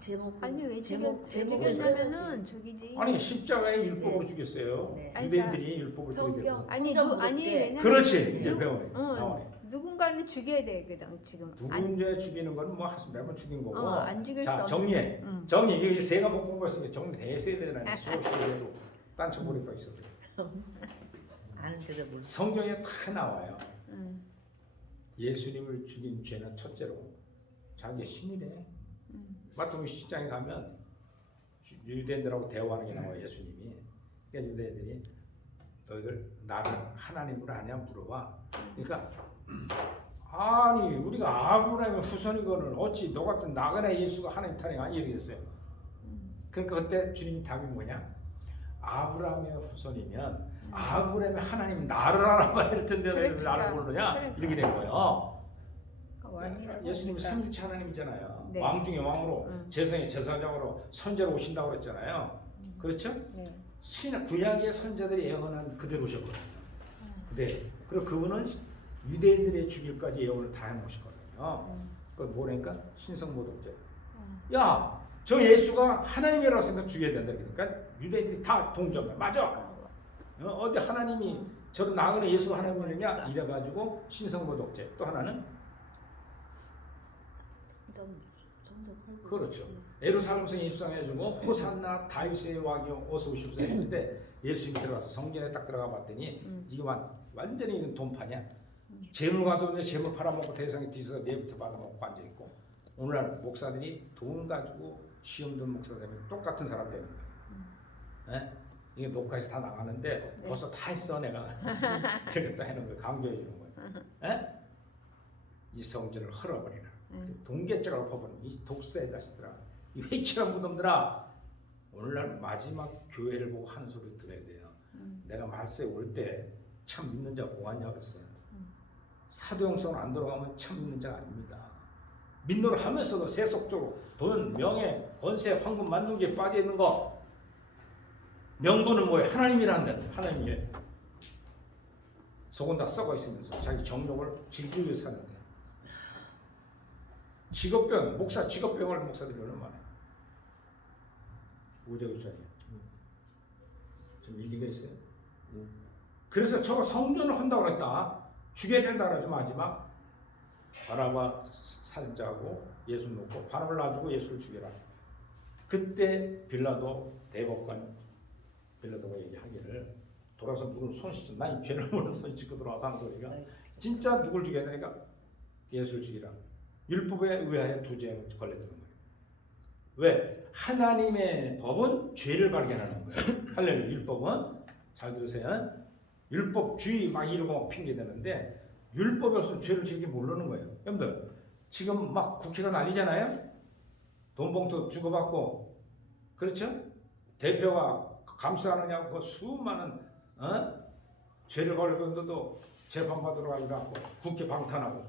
제목 아니 왜 제목을 죽였냐면은 저기지. 아니 십자가에 율법으로 죽였어요. 네. 유대인들이 율법을 성경. 죽이고. 아니 성전문제. 왜냐면 그렇지 이제 배우네. 응. 나오네. 누군가는 죽여야 되거든 지금. 누군지 죽이는 건 뭐 매번 죽인 거고. 안 죽일 수 자 없는. 정리해. 응. 정리 이게 세가 공부했으니까 정리 대세야 되잖아요. 수업시간에도 딴쳐버릴 거 있어도. 아는데도 모르. 성경에 다 나와요. 응. 예수님을 죽인 죄는 첫째로 자기의 신이래. 마태복음 10장에 가면 유대인들하고 대화하는 게 나와요. 예수님이. 그러니까 유대인들이 너희들 나를 하나님으로 아냐 물어봐. 그러니까 아니 우리가 아브라함의 후손이거늘 어찌 너 같은 나그네 예수가 하나님 탄핵 아니 이러겠어요. 그러니까 그때 주님 답이 뭐냐? 아브라함의 후손이면 아브라함의 하나님 나를 알아봐야 될 텐데 왜 나를 모르냐? 그러니까. 이렇게 된 거예요. 예수님이 하니까. 삼일체 하나님이잖아요. 네. 왕 중에 왕으로 제성의 제사장으로 선제로 오신다고 그랬잖아요. 그렇죠? 네. 구약의 선자들이 예언한 그대로 오셨거든요. 그대로. 그리고 그분은 유대인들의 죽일까지 예언을 다 해놓으셨거든요. 그걸 뭐라니까? 신성모독죄. 야, 저 예수가 하나님이라고 생각 죽여야 된다. 그러니까 유대인들이 다 동정해. 맞아. 어디 하나님이 저런 나그네 예수가 하나님이냐? 이래가지고 신성모독죄. 또 하나는 그렇죠. 예루살렘성에 입성해주고 호산나 다윗의 왕이여 어서 오십시오 했는데 예수님이 들어가서 성전에 딱 들어가 봤더니 이거 완전히 이건 돈파냐? 재물 가져오는데 재물 팔아먹고 대상에 뒤에서 내부터 받아먹고 앉아있고 오늘날 목사들이 돈 가지고 시험 든 목사 되면 똑같은 사람 되는 거예요. 예? 이게 녹화해서 다 나가는데 네. 벌써 다 했어 내가. 그러겠다 하는 거예요. 강조해 주는 거예요. 예? 이 성전을 헐어버리라. 동계자가 엎어버리는 이 독사의 자식들아, 이 회칠한 무덤들아, 오늘날 마지막 교회를 보고 하는 소리 들어야 돼요. 내가 말세에 올 때 참 믿는 자가 뭐하냐 그랬어요. 사도행성 안 들어가면 참 믿는 자가 아닙니다. 믿노를 하면서도 세속적으로 돈, 명예, 권세, 황금, 만능주에 빠져 있는 거. 명분은 뭐예요? 하나님이란다. 하나님이에요. 속은 다 썩어 있으면서 자기 정욕을 즐기기 위해서 사는데. 직업병, 목사 직업병을 목사들이 얼마나 많아요. 우저우저해요. 좀 일리가 있어요. 그래서 저거 성전을 한다고 그랬다. 죽여야 된다 그러죠. 마지막 바나바 살인자하고 예수 놓고 바나바를 놔주고 예수를 죽여라. 그때 빌라도 대법관 빌라도가 얘기하기를 돌아서 누굴 손 씻어. 난 죄를 모르는 손 씻고 들어와서 하는 소리가 진짜 누굴 죽여야 되니까 예수를 죽이라. 율법에 의하여 두 죄에 걸렸다는 거예요. 왜? 하나님의 법은 죄를 발견하는 거예요. 할렐루야. 율법은 잘 들으세요. 율법주의 막 이러고 막 핑계대는데 율법이 없으면 죄를 지기 모르는 거예요. 여러분들 지금 막 국회가 난리잖아요. 돈봉투 주고받고 그렇죠? 대표가 감사하느냐고 그 수많은 죄를 걸고 있는데도 재판받으러 가지도 않고 국회 방탄하고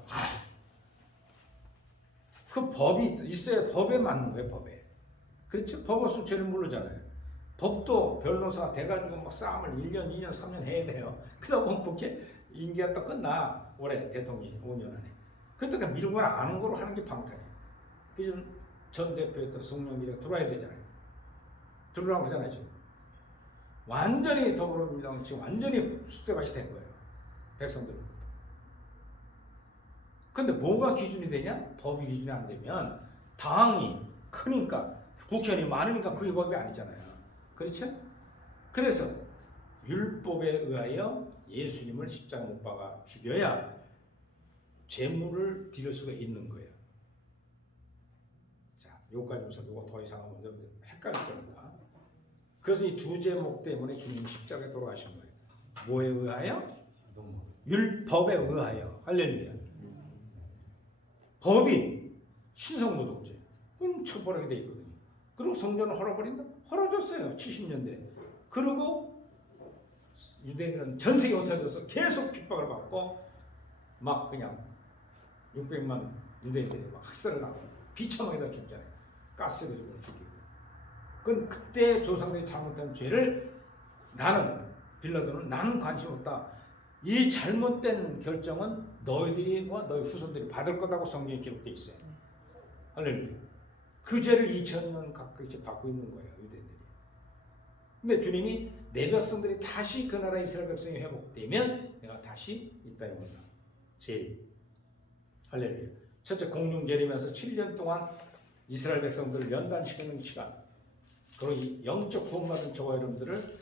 그 법이 있어야 법에 맞는 거예요. 법에. 그렇죠? 법 없으면 죄를 모르잖아요. 법도 변호사가 돼가지고 막 싸움을 1년, 2년, 3년 해야 돼요. 그러다 보면 국회 임기가 또 끝나. 올해 대통령이 5년 안에. 그러다가 미루고 아는 거로 하는 게 방탄이에요. 그래서 전 대표였던 송영길이가 들어와야 되잖아요. 들어오라고 하잖아요. 지금. 완전히 더불어민주당은 지금 완전히 쑥대밭이 된 거예요. 백성들은. 근데 뭐가 기준이 되냐? 법이 기준이 안 되면 당이 크니까 국회의원이 많으니까 그게 법이 아니잖아요. 그렇죠? 그래서 율법에 의하여 예수님을 십자가 못 박아 죽여야 제물을 드릴 수가 있는 거예요. 자, 요까지 해서 요거 더 이상 하면 헷갈릴 거니까. 그래서 이 두 제목 때문에 주님이 십자가에 돌아가신 거예요. 뭐에 의하여? 율법에 의하여. 할렐루야. 법이 신성모독죄 훔쳐버리게 돼 있거든요. 그리고 성전을 헐어버린다? 헐어졌어요. 70년대. 그리고 유대인들은 전 세계 흩어져서 계속 핍박을 받고 막 그냥 600만 유대인들이 막 학살을 하고 비참하게다 죽잖아요. 가스로 죽이고. 그때 조상들이 잘못한 죄를 빌라도는 나는 관심 없다. 이 잘못된 결정은 너희들이와 너희 후손들이 받을 거라고 성경에 기록되어 있어요. 할렐루야. 그 죄를 2000년 가까이 받고 있는 거예요. 유대인들이. 근데 주님이 내 백성들이 다시 그 나라 이스라엘 백성이 회복되면 내가 다시 이 땅에 온다. 재림. 할렐루야. 첫째 공중 재림에서 7년 동안 이스라엘 백성들을 연단시키는 시간. 그리고 영적 구원받은 저와 여러분들을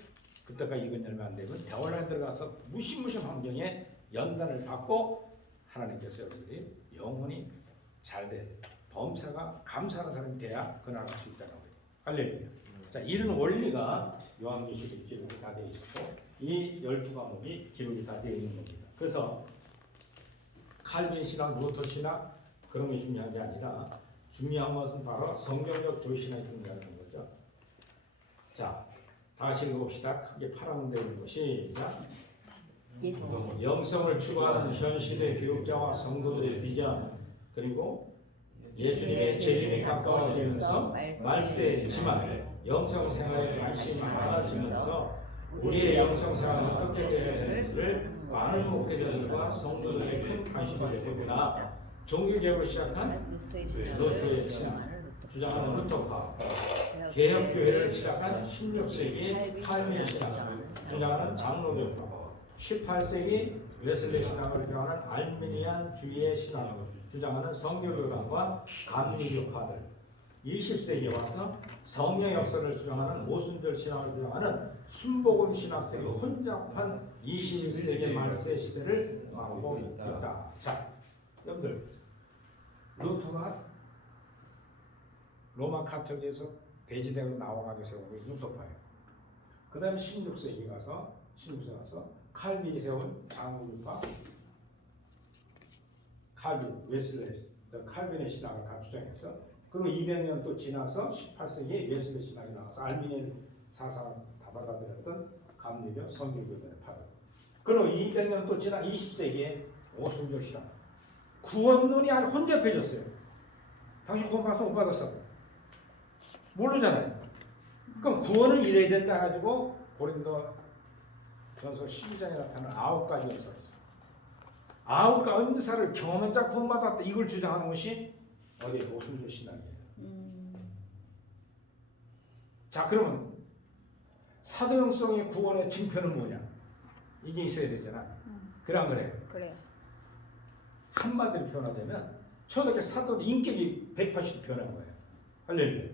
그때까지 이건 열면 안 되면 대원란에 들어가서 무시무시한 환경에 연단을 받고 하나님께서 여러분들이 영원히 잘돼 범사가 감사하는 사람이 돼야 그 나라 갈 수 있다는 거예요. 할렐루야. 자, 이런 원리가 요한계시록 기록이 다 되어 있고 이 12과목이 기록이 다 되어 있는 겁니다. 그래서 칼빈 신학, 루터 신학 그런 게 중요한 게 아니라 중요한 것은 바로 성경적 조신학이 중요한 거죠. 자, 다시 읽어봅시다. 크게 파란데 있는 것이 영성을 추구하는 현 시대 교육자와 성도들의 비전 그리고 예수님의 재림이 가까워지면서 말세에 지만 영성 생활에 관심이 많아지면서 우리의 영성 생활은 어떻게 되어야 되는지를 많은 목회자들과 성도들의 큰 관심이 되고나 종교개혁을 시작한 루터의 신학 주장하는 루터파 개혁교회를 시작한 16세기 칼빈 신학 주장하는 장로교파 18세기 웨슬리 신학을 주장하는 알미니안주의의 신학 주장하는 성교교단과 감리교파들 20세기에 와서 성령 역사를 주장하는 오순절 신학을 주장하는 순복음 신학들이 혼잡한 21세기 말세 시대를 말하고 있다. 자, 여러분들 루터가 로마 카톨릭에서 배지대로 나와가지고 세운 게 유토파예요. 그 다음에 16세기 가서 칼빈이 세운 장로파 칼빈, 웨슬레, 칼빈의 신학을 주장했어. 그리고 200년 또 지나서 18세기에 웨슬레 신학이 나와서 알비니의 사상을 다 받아들였던 감리교 성결교단의 파도. 그리고 200년 또 지나 20세기에 오순절 신학. 구원론이 아주 혼잡해졌어요. 당신 구원 받았어 못 받았어? 모르잖아요. 그럼 구원은 이래야 된다 가지고 고린도 전서 12장에 나타나는 9가지 은사가 있어요. 9가지 은사를 경험한 자 구원받았다 이걸 주장하는 것이 어디 오순절 신학이에요. 자 그러면 사도형성의 구원의 증표는 뭐냐? 이게 있어야 되잖아. 그래 안 그래? 그래요. 한마디로 표현하자면 초대교회 사도 인격이 180도 변한 거예요. 할렐루야.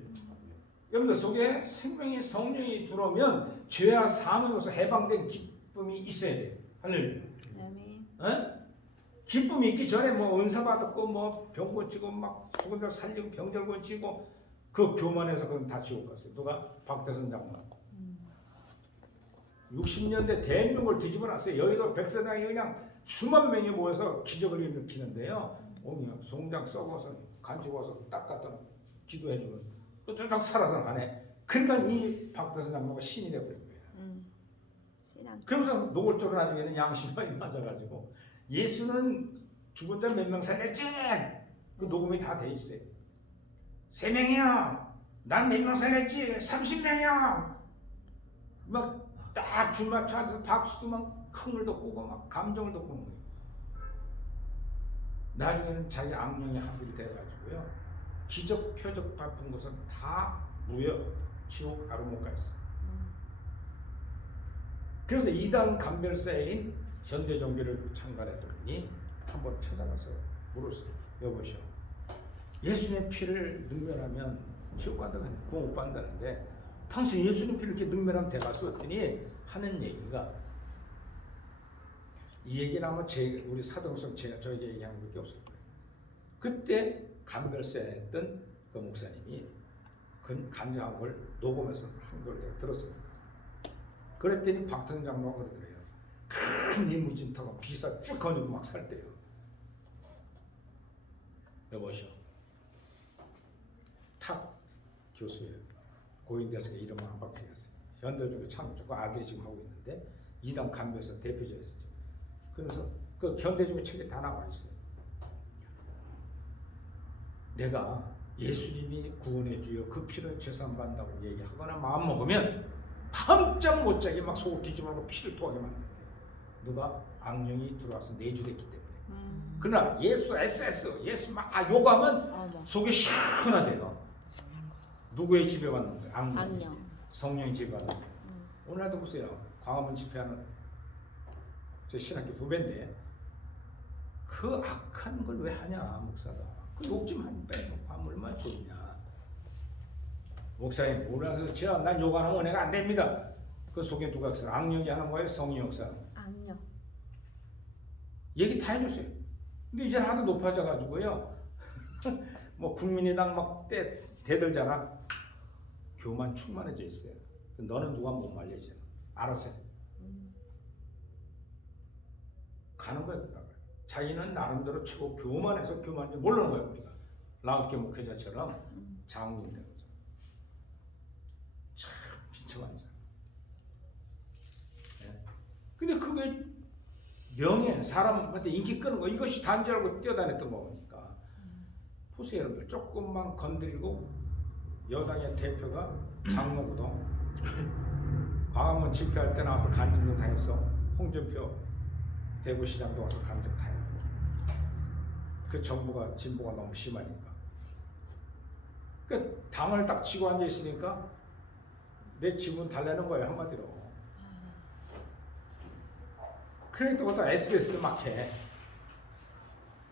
여러분들 속에 생명의 성령이 들어오면 죄와 사함으로서 해방된 기쁨이 있어야 돼요. 할렐루야. 아멘. 어? 기쁨이 있기 전에 뭐 은사 받았고 뭐 병 고치고 막 죽은 자 살리고 병들 고치고 그 교만해서 그건 다 지옥 갔어요. 누가? 박대선 장관. 60년대 대한민국을 뒤집어 놨어요. 여의도 백사장이 그냥 수만 명이 모여서 기적을 일으키는데요. 그냥 송장 썩어서 간지워서 딱 갖다 놓고 기도해주면 또 딱 살아서 가네. 그러니까 이 박대선 장로가 신이 돼버린 거예요. 신앙. 그러면서 노골적으로 나중에는 양심이 맞아가지고 예수는 죽은 자 몇 명 살렸지? 그 녹음이 다 돼 있어요. 3명이야. 난 몇 명 살렸지? 30명이야. 막 딱 줄맞춰 앉아서 박수도 막 흥을 돋구고 막 감정을 돋구는 거예요. 나중에는 자기 악령이 합일이 돼가지고요. 기적 표적 바쁜 것은 다 무효 지옥 아르모가 있어요. 그래서 이단 감별사인 현대 종교를 창간했더니 한번 찾아가서 물었어요. 여보시오. 예수님의 피를 능멸하면 지옥 간다고 구원 못 받는다는데 당신 예수님 피를 이렇게 능멸하면 대가수 했더니 하는 얘기가 이 얘기는 아마 우리 사도행성 저에게 얘기한 것밖에 없을 거예요. 그때 감별사했던 그 목사님이 그 간증한 걸 녹음해서 한 걸 내가 들었습니다. 그랬더니 박태선 장로가 그러더래요. 큰 이무진 타고 비사 쭉 거니고 막 살대요. 여보시오. 탑 교수예요. 고인대학생 이름은 안 바뀌었어요. 현대적으로 참 좋고 아들이 지금 하고 있는데 이단 감별사 대표자였어요. 그래서 그 현대적인 책에 다 나와 있어요. 내가 예수님이 구원해 주여 그 피를 죄산받는다고 얘기하거나 마음 먹으면 밤잠 못 자게 막 속을 뒤집어놓고 피를 토하게 만든대요. 누가? 악령이 들어와서 내주됐기 때문에. 그러나 예수 SS 예수 막 욕하면 속이 시원하대요. 누구의 집에 왔는 거예요? 악령. 성령의 집에 왔는 거예요. 오늘도 보세요. 광화문 집회하는 저 신학교 후배인데 그 악한 걸 왜 하냐 목사가. 그 욕 좀 한 빼놓고 하면 얼마나 좋냐. 목사님 뭐라 그러죠? 난 욕 안 하면 은혜가 안 됩니다. 그 속에 누가 있어요? 악령이 하는 거예요? 성령 역사? 악령. 얘기 다 해줬어요. 근데 이제는 하도 높아져가지고요. 뭐 국민의당 막 대들잖아. 교만 충만해져 있어요. 너는 누가 못 말리지? 알아서 해. 가는 거예요. 자기는 나름대로 최고 교만해서 교만인지 모르는 거예요. 우리가 라웃교 목회자처럼 장로인 된 거죠. 참 비참하죠. 네. 근데 그게 명예, 사람한테 인기 끄는 거 이것이 단지라고 뛰어다녔던 거니까. 보세요 여러분들. 조금만 건드리고 여당의 대표가 장로거든. 광화문 집회할 때 나와서 간증도 당했어. 홍준표 대구시장도 와서 간증 다 했고. 그 정부가 진보가 너무 심하니까. 그러니까 당을 딱 치고 앉아 있으니까 내 지분 달래는 거예요 한마디로. 그러니까 또 SS를 막 해.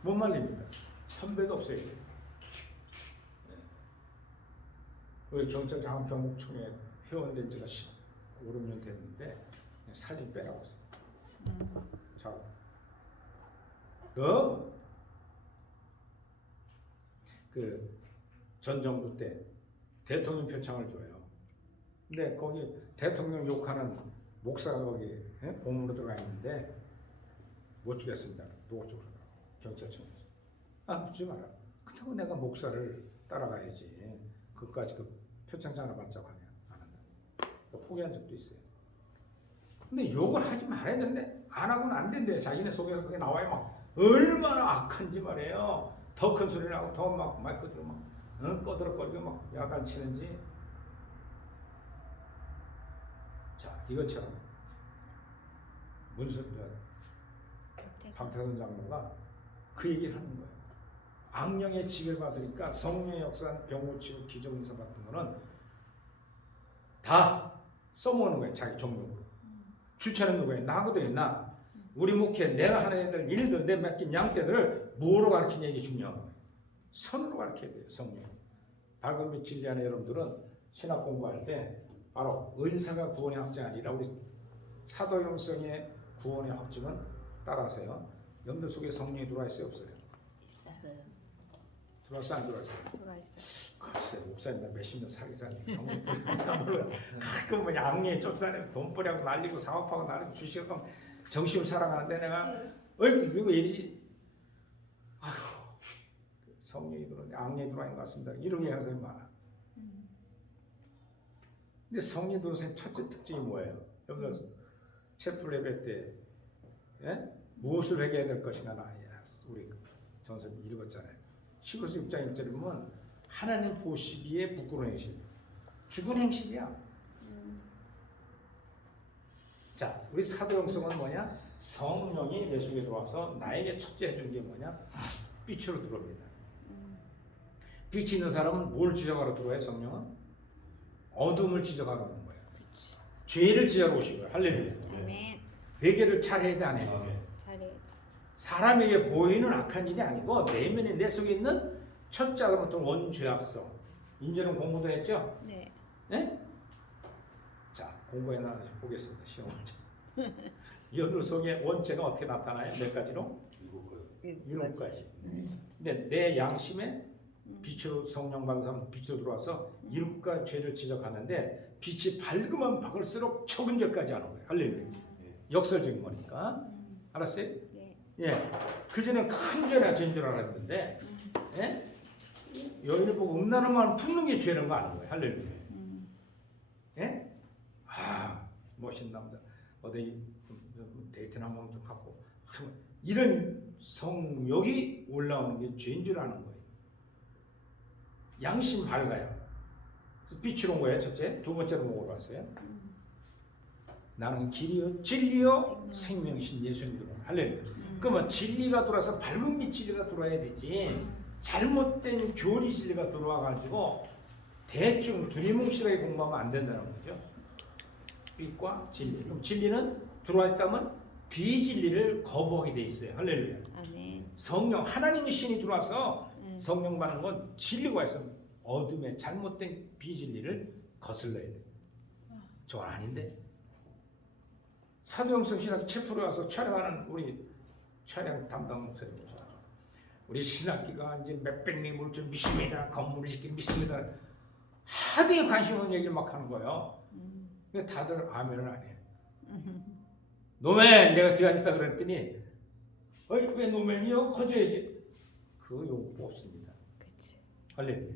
못 말립니다. 선배도 없어요. 이제. 우리 경찰장관 병목청에 회원된 지가 5, 6년 됐는데 사진 빼라고 했어요. 자, 너 그 전 정부 때 대통령 표창을 줘요. 근데 거기 대통령 욕하는 목사가 거기 공무로 들어가 있는데 못 주겠습니다. 노골적으로 경찰청에서. 아, 주지 마라. 그렇다고 내가 목사를 따라가야지. 그까지 그 표창장을 받자고 하면 안 한다. 포기한 적도 있어요. 근데 욕을 하지 말아야 되는데 안 하고는 안 된대. 자기네 속에서 그게 나와요. 막 얼마나 악한지 말이에요. 더 큰 소리 나고 더 막 마이크들로 막 꺼들어거리고 막 야단 치는지. 자, 이것처럼 박태선 장로가 그 얘기를 하는 거예요. 악령의 지배를 받으니까 성령의 역사는 병 고치고 기적 인사 같은 거는 다 써먹는 거예요. 자기 종목으로. 주체는 누구예요? 나거든요. 나. 우리 목회 내가 하는 애들 일들 내 맡긴 양떼들을 뭐로 가르치냐 이게 중요한 거예요. 선으로 가르쳐야 돼요. 성령. 밝은 빛 진리하는 여러분들은 신학 공부할 때 바로 은사가 구원의 확증이 아니라 우리 사도 영성의 구원의 확증은 따라하세요. 여러분들 속에 성령이 들어와 있어요? 없어요? 있어요. 들어왔어? 안 들어왔어요? 돌아있어. 글쎄 목사님 몇십 년 살기 사는데 성령 들어온 사람을 가끔 뭐 양리에 쫓아내고 돈벌이하고 날리고 사업하고 나를 주시고 정신을 살아가는데 내가 어이 이거 왜 이러지? 아휴 성령이 들어오네 악령이 들어온 것 같습니다. 이런 얘기하는 사람이 많아. 근데 성령이 들어온 사람의 첫째 특징이 뭐예요? 여러분들 채플 예배 때 예? 무엇을 회개해야 될 것인가 우리 전설이 읽었잖아요. 히브리서 6장 1절에 보면 하나님 보시기에 부끄러운 행실, 죽은 행실이야. 자, 우리 사도 영성은 뭐냐? 성령이 내 속에 들어와서 나에게 첫째 해준 게 뭐냐? 빛으로 들어옵니다. 빛이 있는 사람은 뭘 지적하러 들어와요? 성령은 어둠을 지적하러 오는 거예요. 죄를 지적하러 오시고요. 할렐루야. 아멘. 회개를 잘해야 돼, 안 해? 잘해. 사람에게 보이는 악한 일이 아니고 내면에 내 속에 있는 첫자로부터 원죄악성. 이제는 공부도 했죠? 네. 네? 자, 공부해나 보겠습니다. 시험을 좀. 여러분 속에 원죄가 어떻게 나타나요? 몇 가지로? 7가지. 근데 내 양심에 빛으로 성령 받은 사람은 빛으로 들어와서 7가지 죄를 지적하는데 빛이 밝으면 밝을수록 적은 죄까지 하는 거예요. 할렐루야. 역설적인 거니까. 알았어요? 네. 예. 그전에 큰 죄나 죄인 줄 알았는데 예? 여인을 보고 음란한 마음을 품는 게 죄라는 거 아는 거예요. 할렐루야. 예? 아, 멋있는 남자. 어디 데이트나 한번 좀 갖고 이런 성욕이 올라오는 게 죄인 줄 아는 거예요. 양심 밝아요. 빛으로 온 거예요. 첫째. 두 번째로 뭐로 왔어요? 나는 길이요 진리요 생명이신 예수님으로. 할렐루야. 그러면 진리가 들어와서 밝은 빛 진리가 들어와야 되지. 잘못된 교리 진리가 들어와가지고 대충 두리뭉실하게 공부하면 안 된다는 거죠. 빛과 진리. 그럼 진리는 들어와 있다면 비진리를 거부하게 돼 있어요. 할렐루야. 아멘. 성령 하나님의 신이 들어와서 성령 받는 건 진리가 있어. 어둠의 잘못된 비진리를 거슬러야 돼. 저건 아닌데. 사도영성 신학 채플에 와서 촬영하는 우리 촬영 담당 목사님이죠. 우리 신학기가 이제 몇백 명이 모일 줄 믿습니다. 건물을 짓기 믿습니다. 하드에 관심 없는 얘기를 막 하는 거예요. 근데 다들 아멘을 안 해. 노멘 내가 뒤앉았다 그랬더니 어이 왜 노멘이요? 커져야지. 그 요구 없습니다. 할렐루야.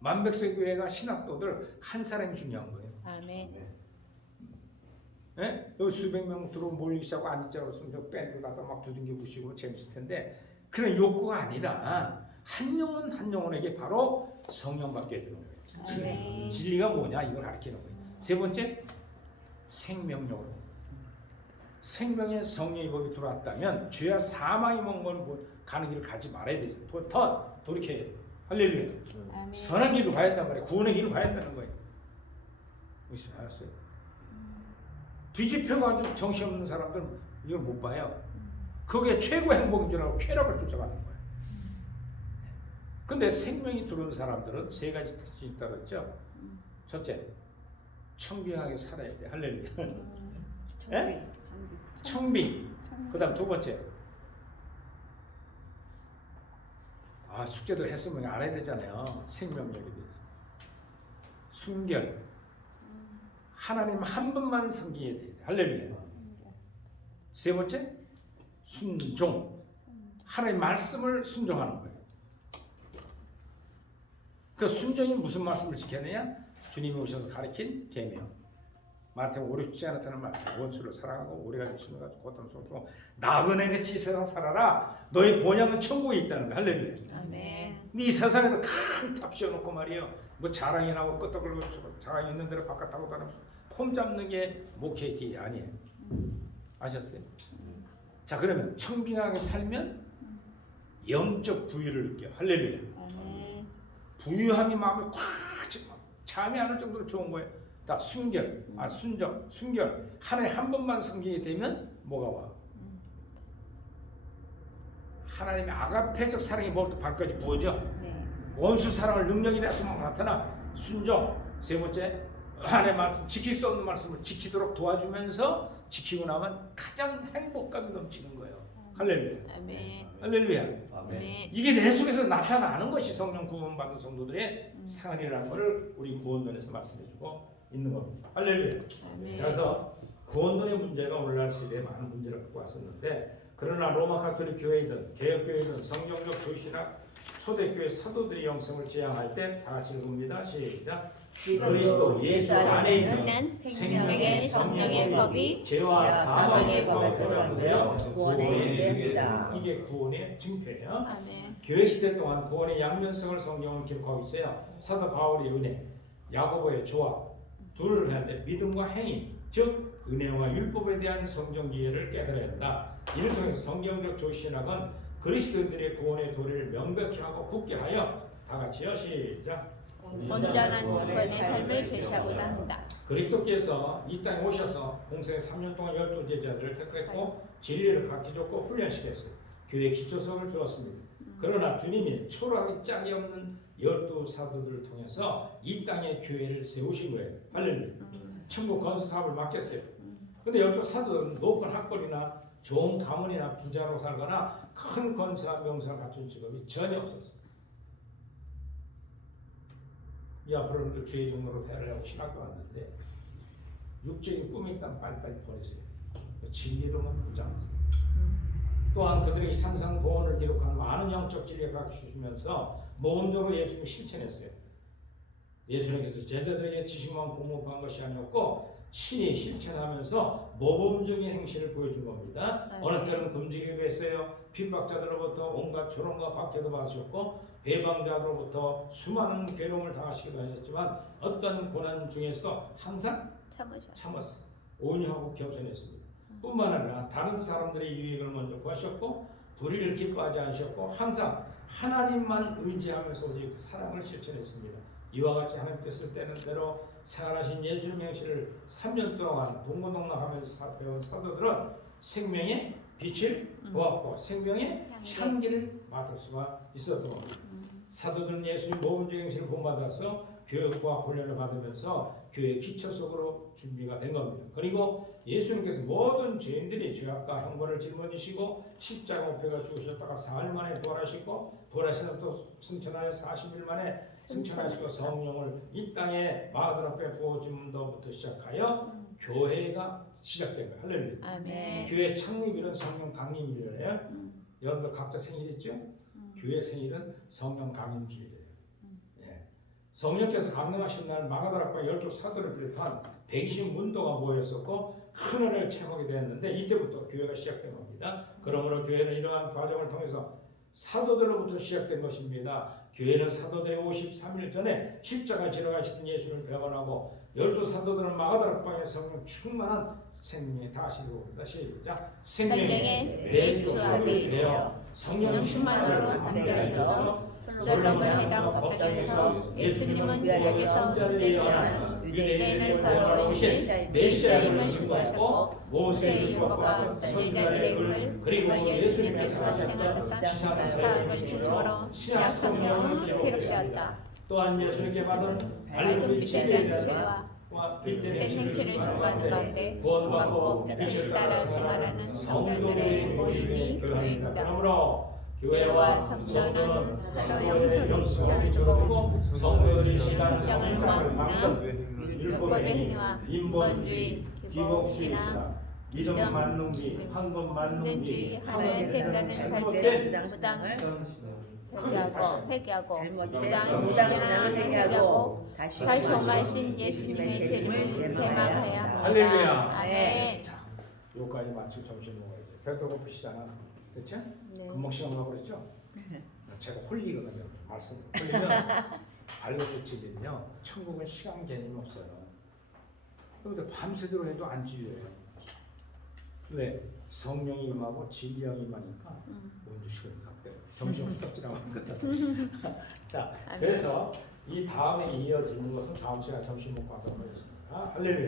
만백성교회가 신학도들 한 사람이 중요한 거예요. 아멘. 예? 여기 수백 명 들어 몰리기 시작하고 앉자고 했으면 저 밴드 갖다 막 두둥겨 부시고 재밌을 텐데 그런 욕구가 아니라 한 영혼 한 영혼에게 바로 성령 받게 해주는 거예요. 아멘. 진리가 뭐냐 이걸 가르치는 거예요. 세 번째 생명력으로. 생명의 성령의 법이 들어왔다면 죄와 사망이 먼 걸 가는 길을 가지 말아야 되죠. 더 돌이켜야 돼요. 할렐루야. 아멘. 선한 길로 가야 한단 말이에요. 구원의 길로 가야 한다는 거예요. 무슨 알았어요? 뒤집혀가지고 정신없는 사람들 이걸 못 봐요. 그게 최고 행복인 줄 알고 쾌락을 쫓아가는 거예요. 근데 생명이 들어온 사람들은 세 가지 특징이 있다고 했죠. 첫째, 청빙하게 살아야 돼. 할렐루야. 예? 청빙. 그 다음 두 번째. 숙제도 했으면 알아야 되잖아요. 생명력에 대해서. 순결. 하나님 한 분만 섬기게 돼요. 할렐루야. 세 번째, 순종. 하나님 말씀을 순종하는 거예요. 그 순종이 무슨 말씀을 지켜내냐? 주님이 오셔서 가르친 계명. 마태복음 오래 주지 않았다는 말씀. 원수를 사랑하고 오래 가지고 숨을 가지고 고통스럽고 나그네같이 세상 살아라. 너의 본향은 천국에 있다는 거야. 할렐루야. 아멘. 근데 이 세상에도 큰 탑 씌워놓고 말이에요. 뭐 자랑이 나고 끄떡을 자랑이 있는 대로 바깥 타고 다니면서 폼 잡는 게 목회의 길이 아니에요. 아셨어요? 자, 그러면 청빙하게 살면 영적 부유를 느껴요. 할렐루야. 아멘. 부유함이 마음을 꽉 채워. 잠이 안 올 정도로 좋은 거예요. 자, 순결, 순정, 순결. 하나님 한 번만 섬기게 되면 뭐가 와? 하나님의 아가페적 사랑이 뭐부터 발까지 부어져. 네. 원수 사랑을 능력이 돼서 막 나타나. 순종. 세 번째, 하나님의 말씀, 지킬 수 없는 말씀을 지키도록 도와주면서 지키고 나면 가장 행복감이 넘치는 거예요. 할렐루야. 아멘. 할렐루야. 아멘. 이게 내 속에서 나타나는 것이 성령 구원받은 성도들의 생활이라는 것을 우리 구원론에서 말씀해주고 있는 겁니다. 할렐루야. 아멘. 그래서 구원론의 문제가 오늘날 시대에 많은 문제를 갖고 왔었는데, 그러나 로마 가톨릭 교회이든 개혁교회이든 성경적 조신학 초대교회 사도들의 영성을 지향할 때 다 같이 읽습니다. 시작. 그리스도 예수 안에 있는 생명의 성령의 법이 죄와 사망의 법에서 변하여 구원에 이릅니다. 이게 구원의 증표예요. 아멘. 교회 시대 동안 구원의 양면성을 성경은 기록하고 있어요. 사도 바울의 은혜, 야고보의 조합, 둘을 하는데 믿음과 행위, 즉 은혜와 율법에 대한 성경 이해를 깨달아야 한다. 이를 통해서 성경적 조신학은 그리스도인들의 구원의 도리를 명백히 하고 굳게 하여 다 같이요. 시작. 온전한 구원의 삶을 제시하고자 한다. 그리스도께서 이 땅에 오셔서 공생 3년 동안 12제자들을 택했고 진리를 가르쳐 줬고 훈련시켰어요. 교회 기초석을 주었습니다. 그러나 주님이 초라하기 짝이 없는 12사도들을 통해서 이 땅에 교회를 세우신 거예요. 할렐루야. 천국 건설 사업을 맡겼어요. 근데 12사도는 높은 학벌이나 좋은 가문이나 부자로 살거나 큰 권세와 명성을 갖춘 직업이 전혀 없었어요. 이 앞으로는 주의 종로로 대하려고 신학교 왔는데 육적인 꿈이 있다면 빨리빨리 버리세요. 진리로만 부장하세요. 또한 그들의 산상보원을 기록한 많은 영적 진리를 가르치시면서 모범적으로 예수님이 실천했어요. 예수님께서 제자들에게 지식만 공급한 것이 아니었고 친히 실천하면서 모범적인 행실을 보여준 겁니다. 어느 때는 금지기도 했어요. 핍박자들로부터 온갖 조롱과 박해도 받으셨고 배방자로부터 수많은 괴로움을 당하시기도 하셨지만 어떤 고난 중에서도 항상 참았어요. 온유하고 겸손했습니다. 뿐만 아니라 다른 사람들의 유익을 먼저 구하셨고 불의를 기뻐하지 않으셨고 항상 하나님만 의지하면서 오직 사랑을 실천했습니다. 이와 같이 하나님 뜻을 때는 대로 생활하신 예수님의 행실을 3년 동안 동고동락하면서 배운 사도들은 생명의 빛을 보았고 생명의 향기를 맡을 수가 있었던 겁니다. 사도들은 예수님 모범적 행실을 본받아서 교육과 훈련을 받으면서 교회의 기초 속으로 준비가 된 겁니다. 그리고 예수님께서 모든 죄인들이 죄악과 형벌을 짊어지시고 십자가 못 박아 죽으셨다가 사흘 만에 부활하시고 부활하시는 또 승천하여 40일 만에 승천하시고 성령을 이 땅에 마들 앞에 부어줌부터 시작하여 교회가 시작된 거예요. 할렐루야. 아멘. 교회 창립일은 성령 강림일이에요. 여러분들 각자 생일 있죠? 교회 생일은 성령 강림주일이에요. 예. 성령께서 강림하신 날 마가다라 앞에 12사도를 비롯한 120 문도가 모였었고 큰 은혜를 체험하게 되었는데 이때부터 교회가 시작된 겁니다. 그러므로 교회는 이러한 과정을 통해서 사도들로부터 시작된 것입니다. 교회는 사도들의 53일 전에 십자가 지나가시던 예수를 배반하고 12사도들은 마가다라 방에 성령 충만한 생명의 다시로 시작. 생명의 내주합이 되어 성령 충만으로 함께하셔서 솔로몬의 해당 법정에서 예수님은 유대에서 선자들에 유대인을 바라보신 메시아를 증거했고 모세의 율법과 선지자들의 글 그리고 예수님께서 하셨던 지상 사역의 기초로 신약 성경을 기록되었다. 또한 예수님께 받은 밝은 빛의 제자와 빛된 행실을 증거하는 가운데 구원받고 빛을 따라 생활하는 성도들의 모임이 교회입니다. 그러므로 교회와 성전은 성전의 영성이 주고 성도들이 신앙을 성경을 막는 율법의 행위와 인본주의, 기복신이시라 믿음 만능지 황금 만능지 하면 된다는 잘못된 무당 크게 회개하고 잘못된 무당 신앙을 회개하고 다시 오마신 예수님의 재림을 대망하여 합니다. 할렐루야. 아멘. 자, 요까지 마치고 점심 먹어야지. 배도 고프시잖아. 그렇죠? 네. 금방 시간 가버렸죠? 제가 홀리거든요. 말씀 홀리면 발로 찔리면요. 천국은 시간 개념이 없어요. 그런데 밤새도록 해도 안 질려요. 왜? 성령이 임하고 진리 영이 임하니까 온주 시간이 갔대요. 점심 없었지라고 하는 거잖아요. 자, 그래서 이 다음에 이어지는 것은 다음 시간에 점심 먹고 하도록 하겠습니다. 할렐루야.